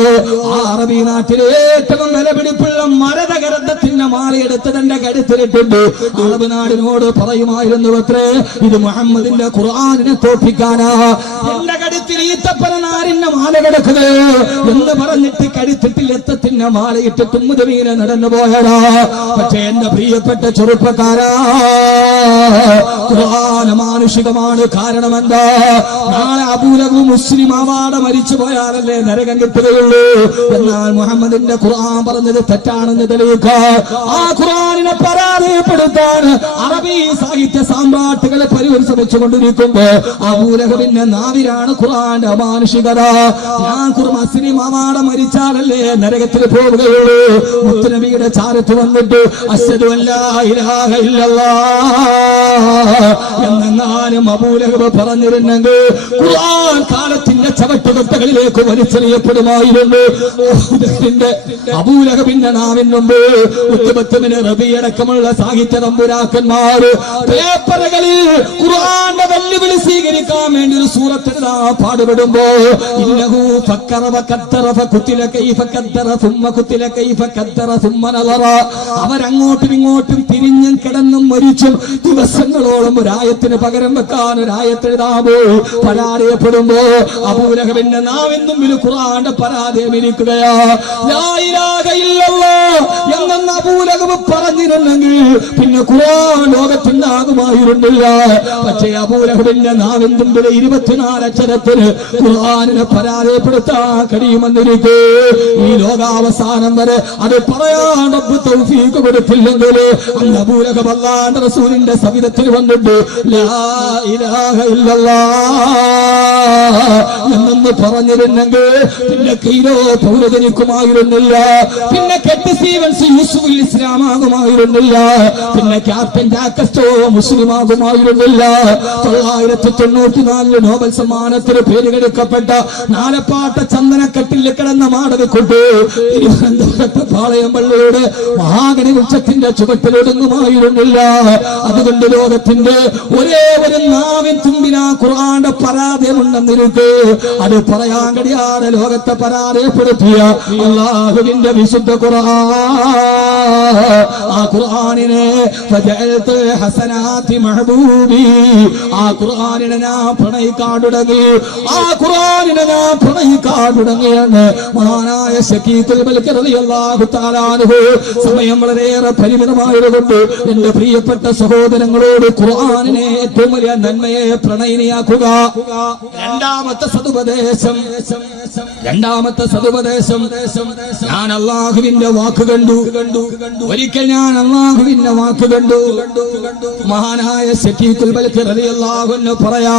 ആ അറബി നാട്ടിലെ ഏറ്റവും വിലപിടിപ്പുള്ള മരതകരത്തിന്റെ മാലയെടുത്ത് തന്റെ കഴുത്തിലിട്ടുണ്ട്. അറബ് നാടിനോട് പറയുമായിരുന്നു, അത്രേ ഇത് മുഹമ്മദിന്റെ ഖുർആനിനെ തോൽപ്പിക്കാനാ എന്റെ കഴുത്തിൽ ഈത്തപ്പന നാരിന്റെ മാല കിടക്കുകയോ എന്ന് പറഞ്ഞിട്ട് കഴുത്തിട്ടിൽ എത്തത്തിന്റെ മാലയിട്ടിട്ട് ഉമ്മു ജമീല നടന്നു പോയടാ. പക്ഷെ എന്റെ പ്രിയപ്പെട്ട ചെറുപ്പക്കാരാ, ഖുർആൻ മാനുഷികമാണ്. കാരണം എന്താ? നാളെ അബൂലഹബ് മുസ്ലിം ആവാതെ മരിച്ചു പോയാലല്ലേ നരകം കിട്ടുകയുള്ളൂ. എന്നാൽ മുഹമ്മദിന്റെ ഖുർആൻ പറഞ്ഞത് തെറ്റാണെന്ന് തെളിയിക്കാൻ, ആ ഖുർആനിനെ പരാജയപ്പെടുത്താൻ അറബി സാഹിത്യ സാമ്രാട്ടുകളെ പരിഹരിച്ചുകൊണ്ടിരിക്കുമ്പോ അബൂലഹബിന്റെ നാവിലാണ് ഖുർആന്റെ അമാനുഷികത. ഞാൻ മുസ്ലിം ആവാതെ മരിച്ചാലല്ലേ നരകത്തിൽ പോവുകയുള്ളൂ. മുത്തുനബിയുടെ ചാരത്ത് വന്നിട്ട് അശ്ഹദു അല്ലാ ഇലാഹ ഇല്ലല്ലാഹ് എന്നെങ്ങാനും അബൂലഹബ് പറഞ്ഞിരുന്നെങ്കിൽ ഖുർആൻ കാലത്തിന്റെ ചവട്ടുകൊട്ടകളിലേക്ക് വലിച്ചെറിയപ്പെടുമായിരുന്നു. അബൂലഹബിന്റെ നാവിന് മുമ്പ് ഉത്ബത്തുബ്നു റബീഅടക്കമുള്ള സാഹിത്യ തമ്പുരാക്കന്മാർ പേപ്പറുകളിൽ ഖുർആന്റെ വെല്ലുവിളി സ്വീകരിക്കാൻ വേണ്ടി ഒരു സൂറത്ത് പാടുപെടുമ്പോ ഇന്നഹു ഫക്കറ വഖദ്ദറ ഫഖുതില കൈഫ ഖദ്ദറ സുമ്മ ഖുതില കൈഫ ഖദ്ദറ സുമ്മ നളറ. അവരങ്ങോട്ടും ഇങ്ങോട്ടും തിരിഞ്ഞും കിടന്നും മരിച്ചും ദിവസങ്ങളോളം ഒരായത്തിന് പകരം വെക്കാൻ ഒരായത്തെഴുതാമോ പരാജയപ്പെടുമ്പോ അബൂലഹബിന്റെ നാവിൻ മുമ്പിൽ ഖുർആന്റെ പരാജയം ഇരിക്കുകയാ. ലാ ഇലാഹ ഇല്ലല്ലാഹ് എന്ന അബൂലഹബ് പറഞ്ഞിരുന്നെങ്കിൽ പിന്നെ ഖുർആൻ ലോകത്തുണ്ടാകുമായിരുന്നില്ല. പക്ഷേ അബൂലഹബിന്റെ നാവിൻ മുമ്പിൽ 24 അക്ഷരത്തിന് ഖുർആനിനെ പരാജയപ്പെടുത്താൻ കഴിയുമെന്നിരിക്കെ ഈ ലോകാവസാനം വരെ അത് പറയാൻ റബ്ബ് തൗഫീഖ് കൊടുത്തില്ലെങ്കിൽ അന്ന് അബൂലഹബ് അല്ലാഹുവിന്റെ റസൂലിന്റെ സവിധത്തിൽ വന്നിട്ട് ലാ ഇലാഹ ഇല്ലല്ലാഹ് എന്നൊന്ന് പറഞ്ഞിരുന്നെങ്കിൽ പിന്നെ കീരോ പൗരജനിക്കുമായിരുന്നില്ല, പിന്നെ കെട്ടി സ്റ്റീവൻസ് യൂസുഫുൽ ഇസ്ലാം ആകുമായിരുന്നില്ല, പിന്നെ ക്യാപ്റ്റൻ ജാക്കസ്റ്റോ മുസ്ലിം ആകുമായിരുന്നില്ല. 994 നോബൽ സമ്മാനത്തിന് പേരുകെടുക്കപ്പെട്ട നാലപ്പാട്ട ചന്ദനക്കെട്ടിൽ കിടന്ന മാടവിക്കുട്ടി തിരുവനന്തപുരത്തെ പാളയം പള്ളിയുടെ മഹാഗണി വൃക്ഷത്തിന്റെ ചുവട്ടിലൊടുങ്ങുമായിരുന്നില്ല. അതുകൊണ്ട് ലോകത്തിന്റെ ഒരേ ഒരു നാവിൻ തുമ്പിനാ ഖുർആന്റെ പരാജയമുണ്ടെന്നിരിക്കെ അത് പറയാൻ കഴിയാതെ ലോകത്തെ പരാജയപ്പെടുത്തിയ അല്ലാഹുവിന്റെ വിശുദ്ധ ഖുർആൻ. ആ ഖുർആനിനെ ഖുർആനിനെ ഫജഅൽതു ഹസനാതി മഹബൂബി ആ ഖുർആനിനെ ഞാൻ പ്രണയിക്കാൻ തുടങ്ങി ആ ഖുർആനിനെ ഞാൻ പ്രണയിക്കാൻ തുടങ്ങിയെന്ന് മഹാനായ ശഖീഖുൽ ബൽഖി റളിയല്ലാഹു തആല അൻഹു സമയം വളരെയേറെ പരിമിതമായതുകൊണ്ട് എന്റെ പ്രിയപ്പെട്ട സഹോദരങ്ങളോട് ഖുർആനിനെ ഏറ്റവും വലിയ നന്മയെ പ്രണയിനിയാക്കുക. രണ്ടാമത്തെ സതുപദേശം ഞാൻ അല്ലാഹുവിന്റെ വാക്ക് കണ്ടു. ഒരിക്കൽ ഞാൻ അല്ലാഹുവിന്റെ വാക്ക് കണ്ടു. മഹാനായ ശഖീഖുൽ ബൽഖി റളിയല്ലാഹു അൻഹു പറയാ,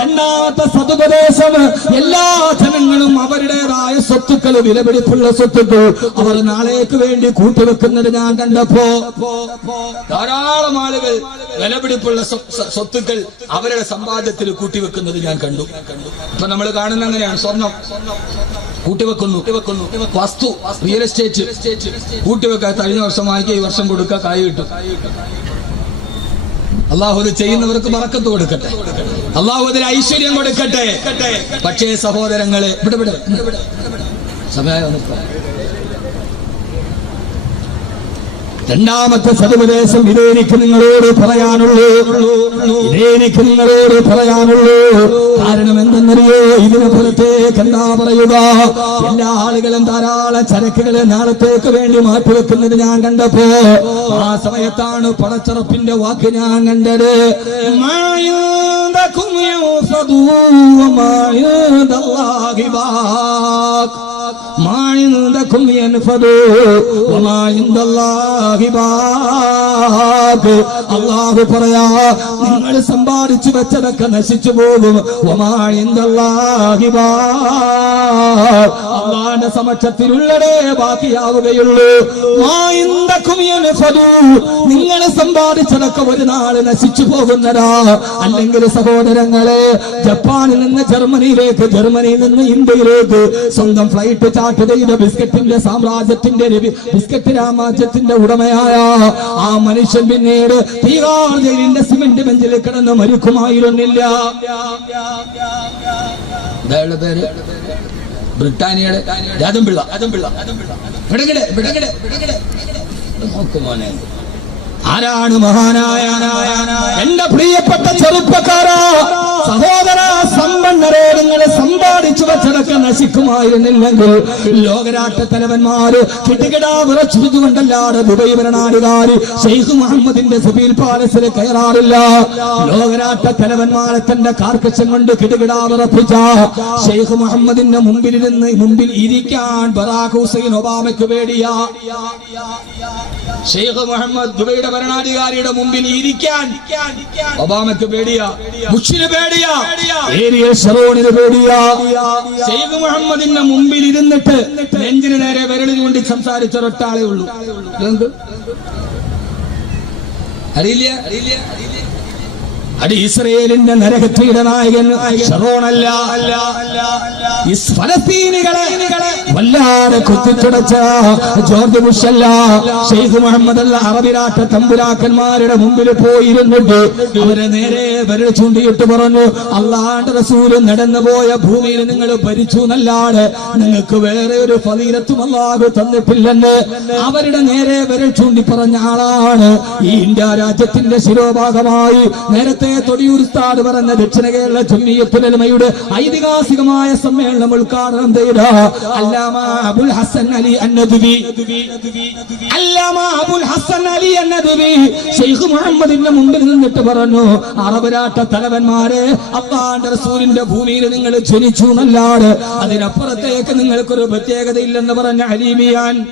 രണ്ടാമത്തെ സതുപദേശം എല്ലാ ജനങ്ങളും അവരുടേതായ സ്വത്തുക്കൾ, വിലപിടിപ്പുള്ള സ്വത്തുക്കൾ അവർ നാളേക്ക് വേണ്ടി കൂട്ടിവെക്കുന്നത് ഞാൻ കണ്ടപ്പോ ധാരാളം ആളുകൾ വിലപിടിപ്പുള്ള സ്വത്തുക്കൾ അവരുടെ സമ്പാദ്യത്തിൽ കൂട്ടിവെക്കുന്നത് ഞാൻ കണ്ടു. ഇപ്പൊ നമ്മൾ കാണുന്ന അങ്ങനെയാണ്, സ്വർണം കൂട്ടിവെക്കുന്നു, വസ്തു റിയൽ എസ്റ്റേറ്റ് കൂട്ടിവെക്കാൻ കഴിഞ്ഞ വർഷം വാങ്ങിക്കുക, ഈ വർഷം കൊടുക്കുക, കായ് കിട്ടും. അള്ളാഹു ഇത് ചെയ്യുന്നവർക്ക് ബറക്കത്ത് കൊടുക്കട്ടെ, അള്ളാഹു അതിന് ഐശ്വര്യം കൊടുക്കട്ടെ. പക്ഷേ സഹോദരങ്ങളെ, സമയം രണ്ടാമത്തെ സതുപദേശം ഇതേ എനിക്ക് നിങ്ങളോട് പറയാനുള്ളൂ. കാരണം എന്തെന്നറിയോ, ഇതിന് പുറത്തേക്ക് എന്താ പറയുക, എല്ലാ ആളുകളും ധാരാളം ചരക്കുകളെ നാളത്തേക്ക് വേണ്ടി മാറ്റിവെക്കുന്നത് ഞാൻ കണ്ടപ്പോ ആ സമയത്താണ് പടച്ചറപ്പിന്റെ വാക്ക് ഞാൻ കണ്ടത്. അല്ലാഹു പറയാ, നിങ്ങൾ സമ്പാദിച്ചു വെച്ചതൊക്കെ നശിച്ചു പോകും. അള്ളാന്റെ സമക്ഷത്തിലുള്ളതേ ബാക്കിയാവുകയുള്ളൂ. നിങ്ങൾ സമ്പാദിച്ചതൊക്കെ ഒരു നാള് നശിച്ചു പോകുന്നതാ. അല്ലെങ്കിൽ സഹോദരങ്ങളെ, ജപ്പാനിൽ നിന്ന് ജർമ്മനിയിലേക്ക്, ജർമ്മനിയിൽ നിന്ന് ഇന്ത്യയിലേക്ക് സ്വന്തം ഫ്ലൈറ്റ് ചാർട്ട് ചെയ്ത ബിസ്ക്കറ്റിന്റെ സാമ്രാജ്യത്തിന്റെ ബിസ്ക്കറ്റ് രാമാജ്യത്തിന്റെ ഉടമയായ ആ മനുഷ്യൻ പിന്നീട് തീഹാർ ജയിലിന്റെ സിമന്റ് ബെഞ്ചിൽ കിടന്ന് മരിക്കുമായിരുന്നില്ല. പേര് ബ്രിട്ടാനിയയുടെ രാജംപിള്ള. നോക്കുമോനെ, ആരാണ് മഹാനായ എന്റെ പ്രിയപ്പെട്ട ചെറുപ്പക്കാരാ, സഹോദര, സമ്പന്നരെ, നിങ്ങൾ സമ്പാദിച്ചു വെച്ചതൊക്കെ നശിക്കുമായിരുന്നില്ലെങ്കിൽ ലോകരാഷ്ട്ര തലവന്മാര് കിടുകിടാ വിറച്ചുകൊണ്ടല്ലാതെ ദുബൈ ഭരണാധികാരി ഷെയ്ഖ് മുഹമ്മദിന്റെ സുബീൽ പാലസിൽ കയറാറില്ല. ലോകരാഷ്ട്ര തലവന്മാരെ തന്റെ കാർക്കശം കൊണ്ട് കിടുകിടാ വിറപ്പിച്ച ഷെയ്ഖ് മുഹമ്മദിന്റെ മുമ്പിൽ ഇരിക്കാൻ ബറാഖ് ഹുസൈൻ ഒബാമയ്ക്ക് പേടിയാ. ഷെയ്ഖ് മുഹമ്മദ് ദുബൈയുടെ ഭരണാധികാരിയുടെ മുമ്പിൽ ഇരിക്കാൻ ഒബാമയ്ക്ക് പേടിയാ, ബുഷിന് പേടിയാ, ഏരിയൽ ഷറോണിന് പേടിയാ. ഷെയ്ഖ് മുഹമ്മദിന്റെ മുമ്പിൽ ഇരുന്നിട്ട് നെഞ്ചിന് നേരെ വിരളിൽ കൊണ്ട് സംസാരിച്ച ഒരൊറ്റാളേ ഉള്ളൂ. അറിയില്ല, അത് ഇസ്രയേലിന്റെ നരകത്തിയുടെ നായകൻ ഷറോണല്ല. ഫലസ്തീനികളെ വല്ലാതെ കുത്തിച്ചുടച്ച ജോർജ് ബുഷല്ല, ഷെയ്ഖ് മുഹമ്മദ് അല്ല. അറബി രാഷ്ട്ര തമ്പുരാക്കന്മാരുടെ മുമ്പിൽ പോയിരുന്നിട്ട് അവരെ നേരെ വിരൽ ചൂണ്ടിയിട്ട് പറഞ്ഞു, അള്ളാന്റെ റസൂല് നടന്നു പോയ ഭൂമിയിൽ നിങ്ങൾ ഭരിച്ചു എന്നല്ലാതെ നിങ്ങൾക്ക് വേറെ ഒരു ഫളീലത്തും അല്ലാഹു തന്നിട്ടില്ലെന്ന് അവരുടെ നേരെ വിരൽ ചൂണ്ടി പറഞ്ഞ ആളാണ് ഈ ഇന്ത്യ രാജ്യത്തിന്റെ ശിരോഭാഗമായി നേരത്തെ തൊടിയൂർ ഉസ്താദ് പറഞ്ഞ ദക്ഷിണ കേരള ജംഇയ്യത്തുൽ ഉലമയുടെ ഐതിഹാസികമായ സമ്മേളനം ഉദ്ഘാടനം ചെയ്ത അല്ലാമ അബുൽ ഹസൻ അലി അന്നദ്വി. അല്ലാമ അബുൽ ഹസൻ അലി അന്നദ്വി ഷെയ്ഖ് മുഹമ്മദിന്റെ മുമ്പിൽ നിന്നിട്ട് പറഞ്ഞു, അറബ് രാഷ്ട്ര തലവന്മാരെ, അല്ലാഹുവിന്റെ റസൂലിന്റെ ഭൂമിയിൽ നിങ്ങൾ ജനിച്ചു എന്നല്ലാതെ അതിനപ്പുറത്തേക്ക് നിങ്ങൾക്കൊരു പ്രത്യേകതയില്ലെന്ന് പറഞ്ഞ അലീമിയാൻ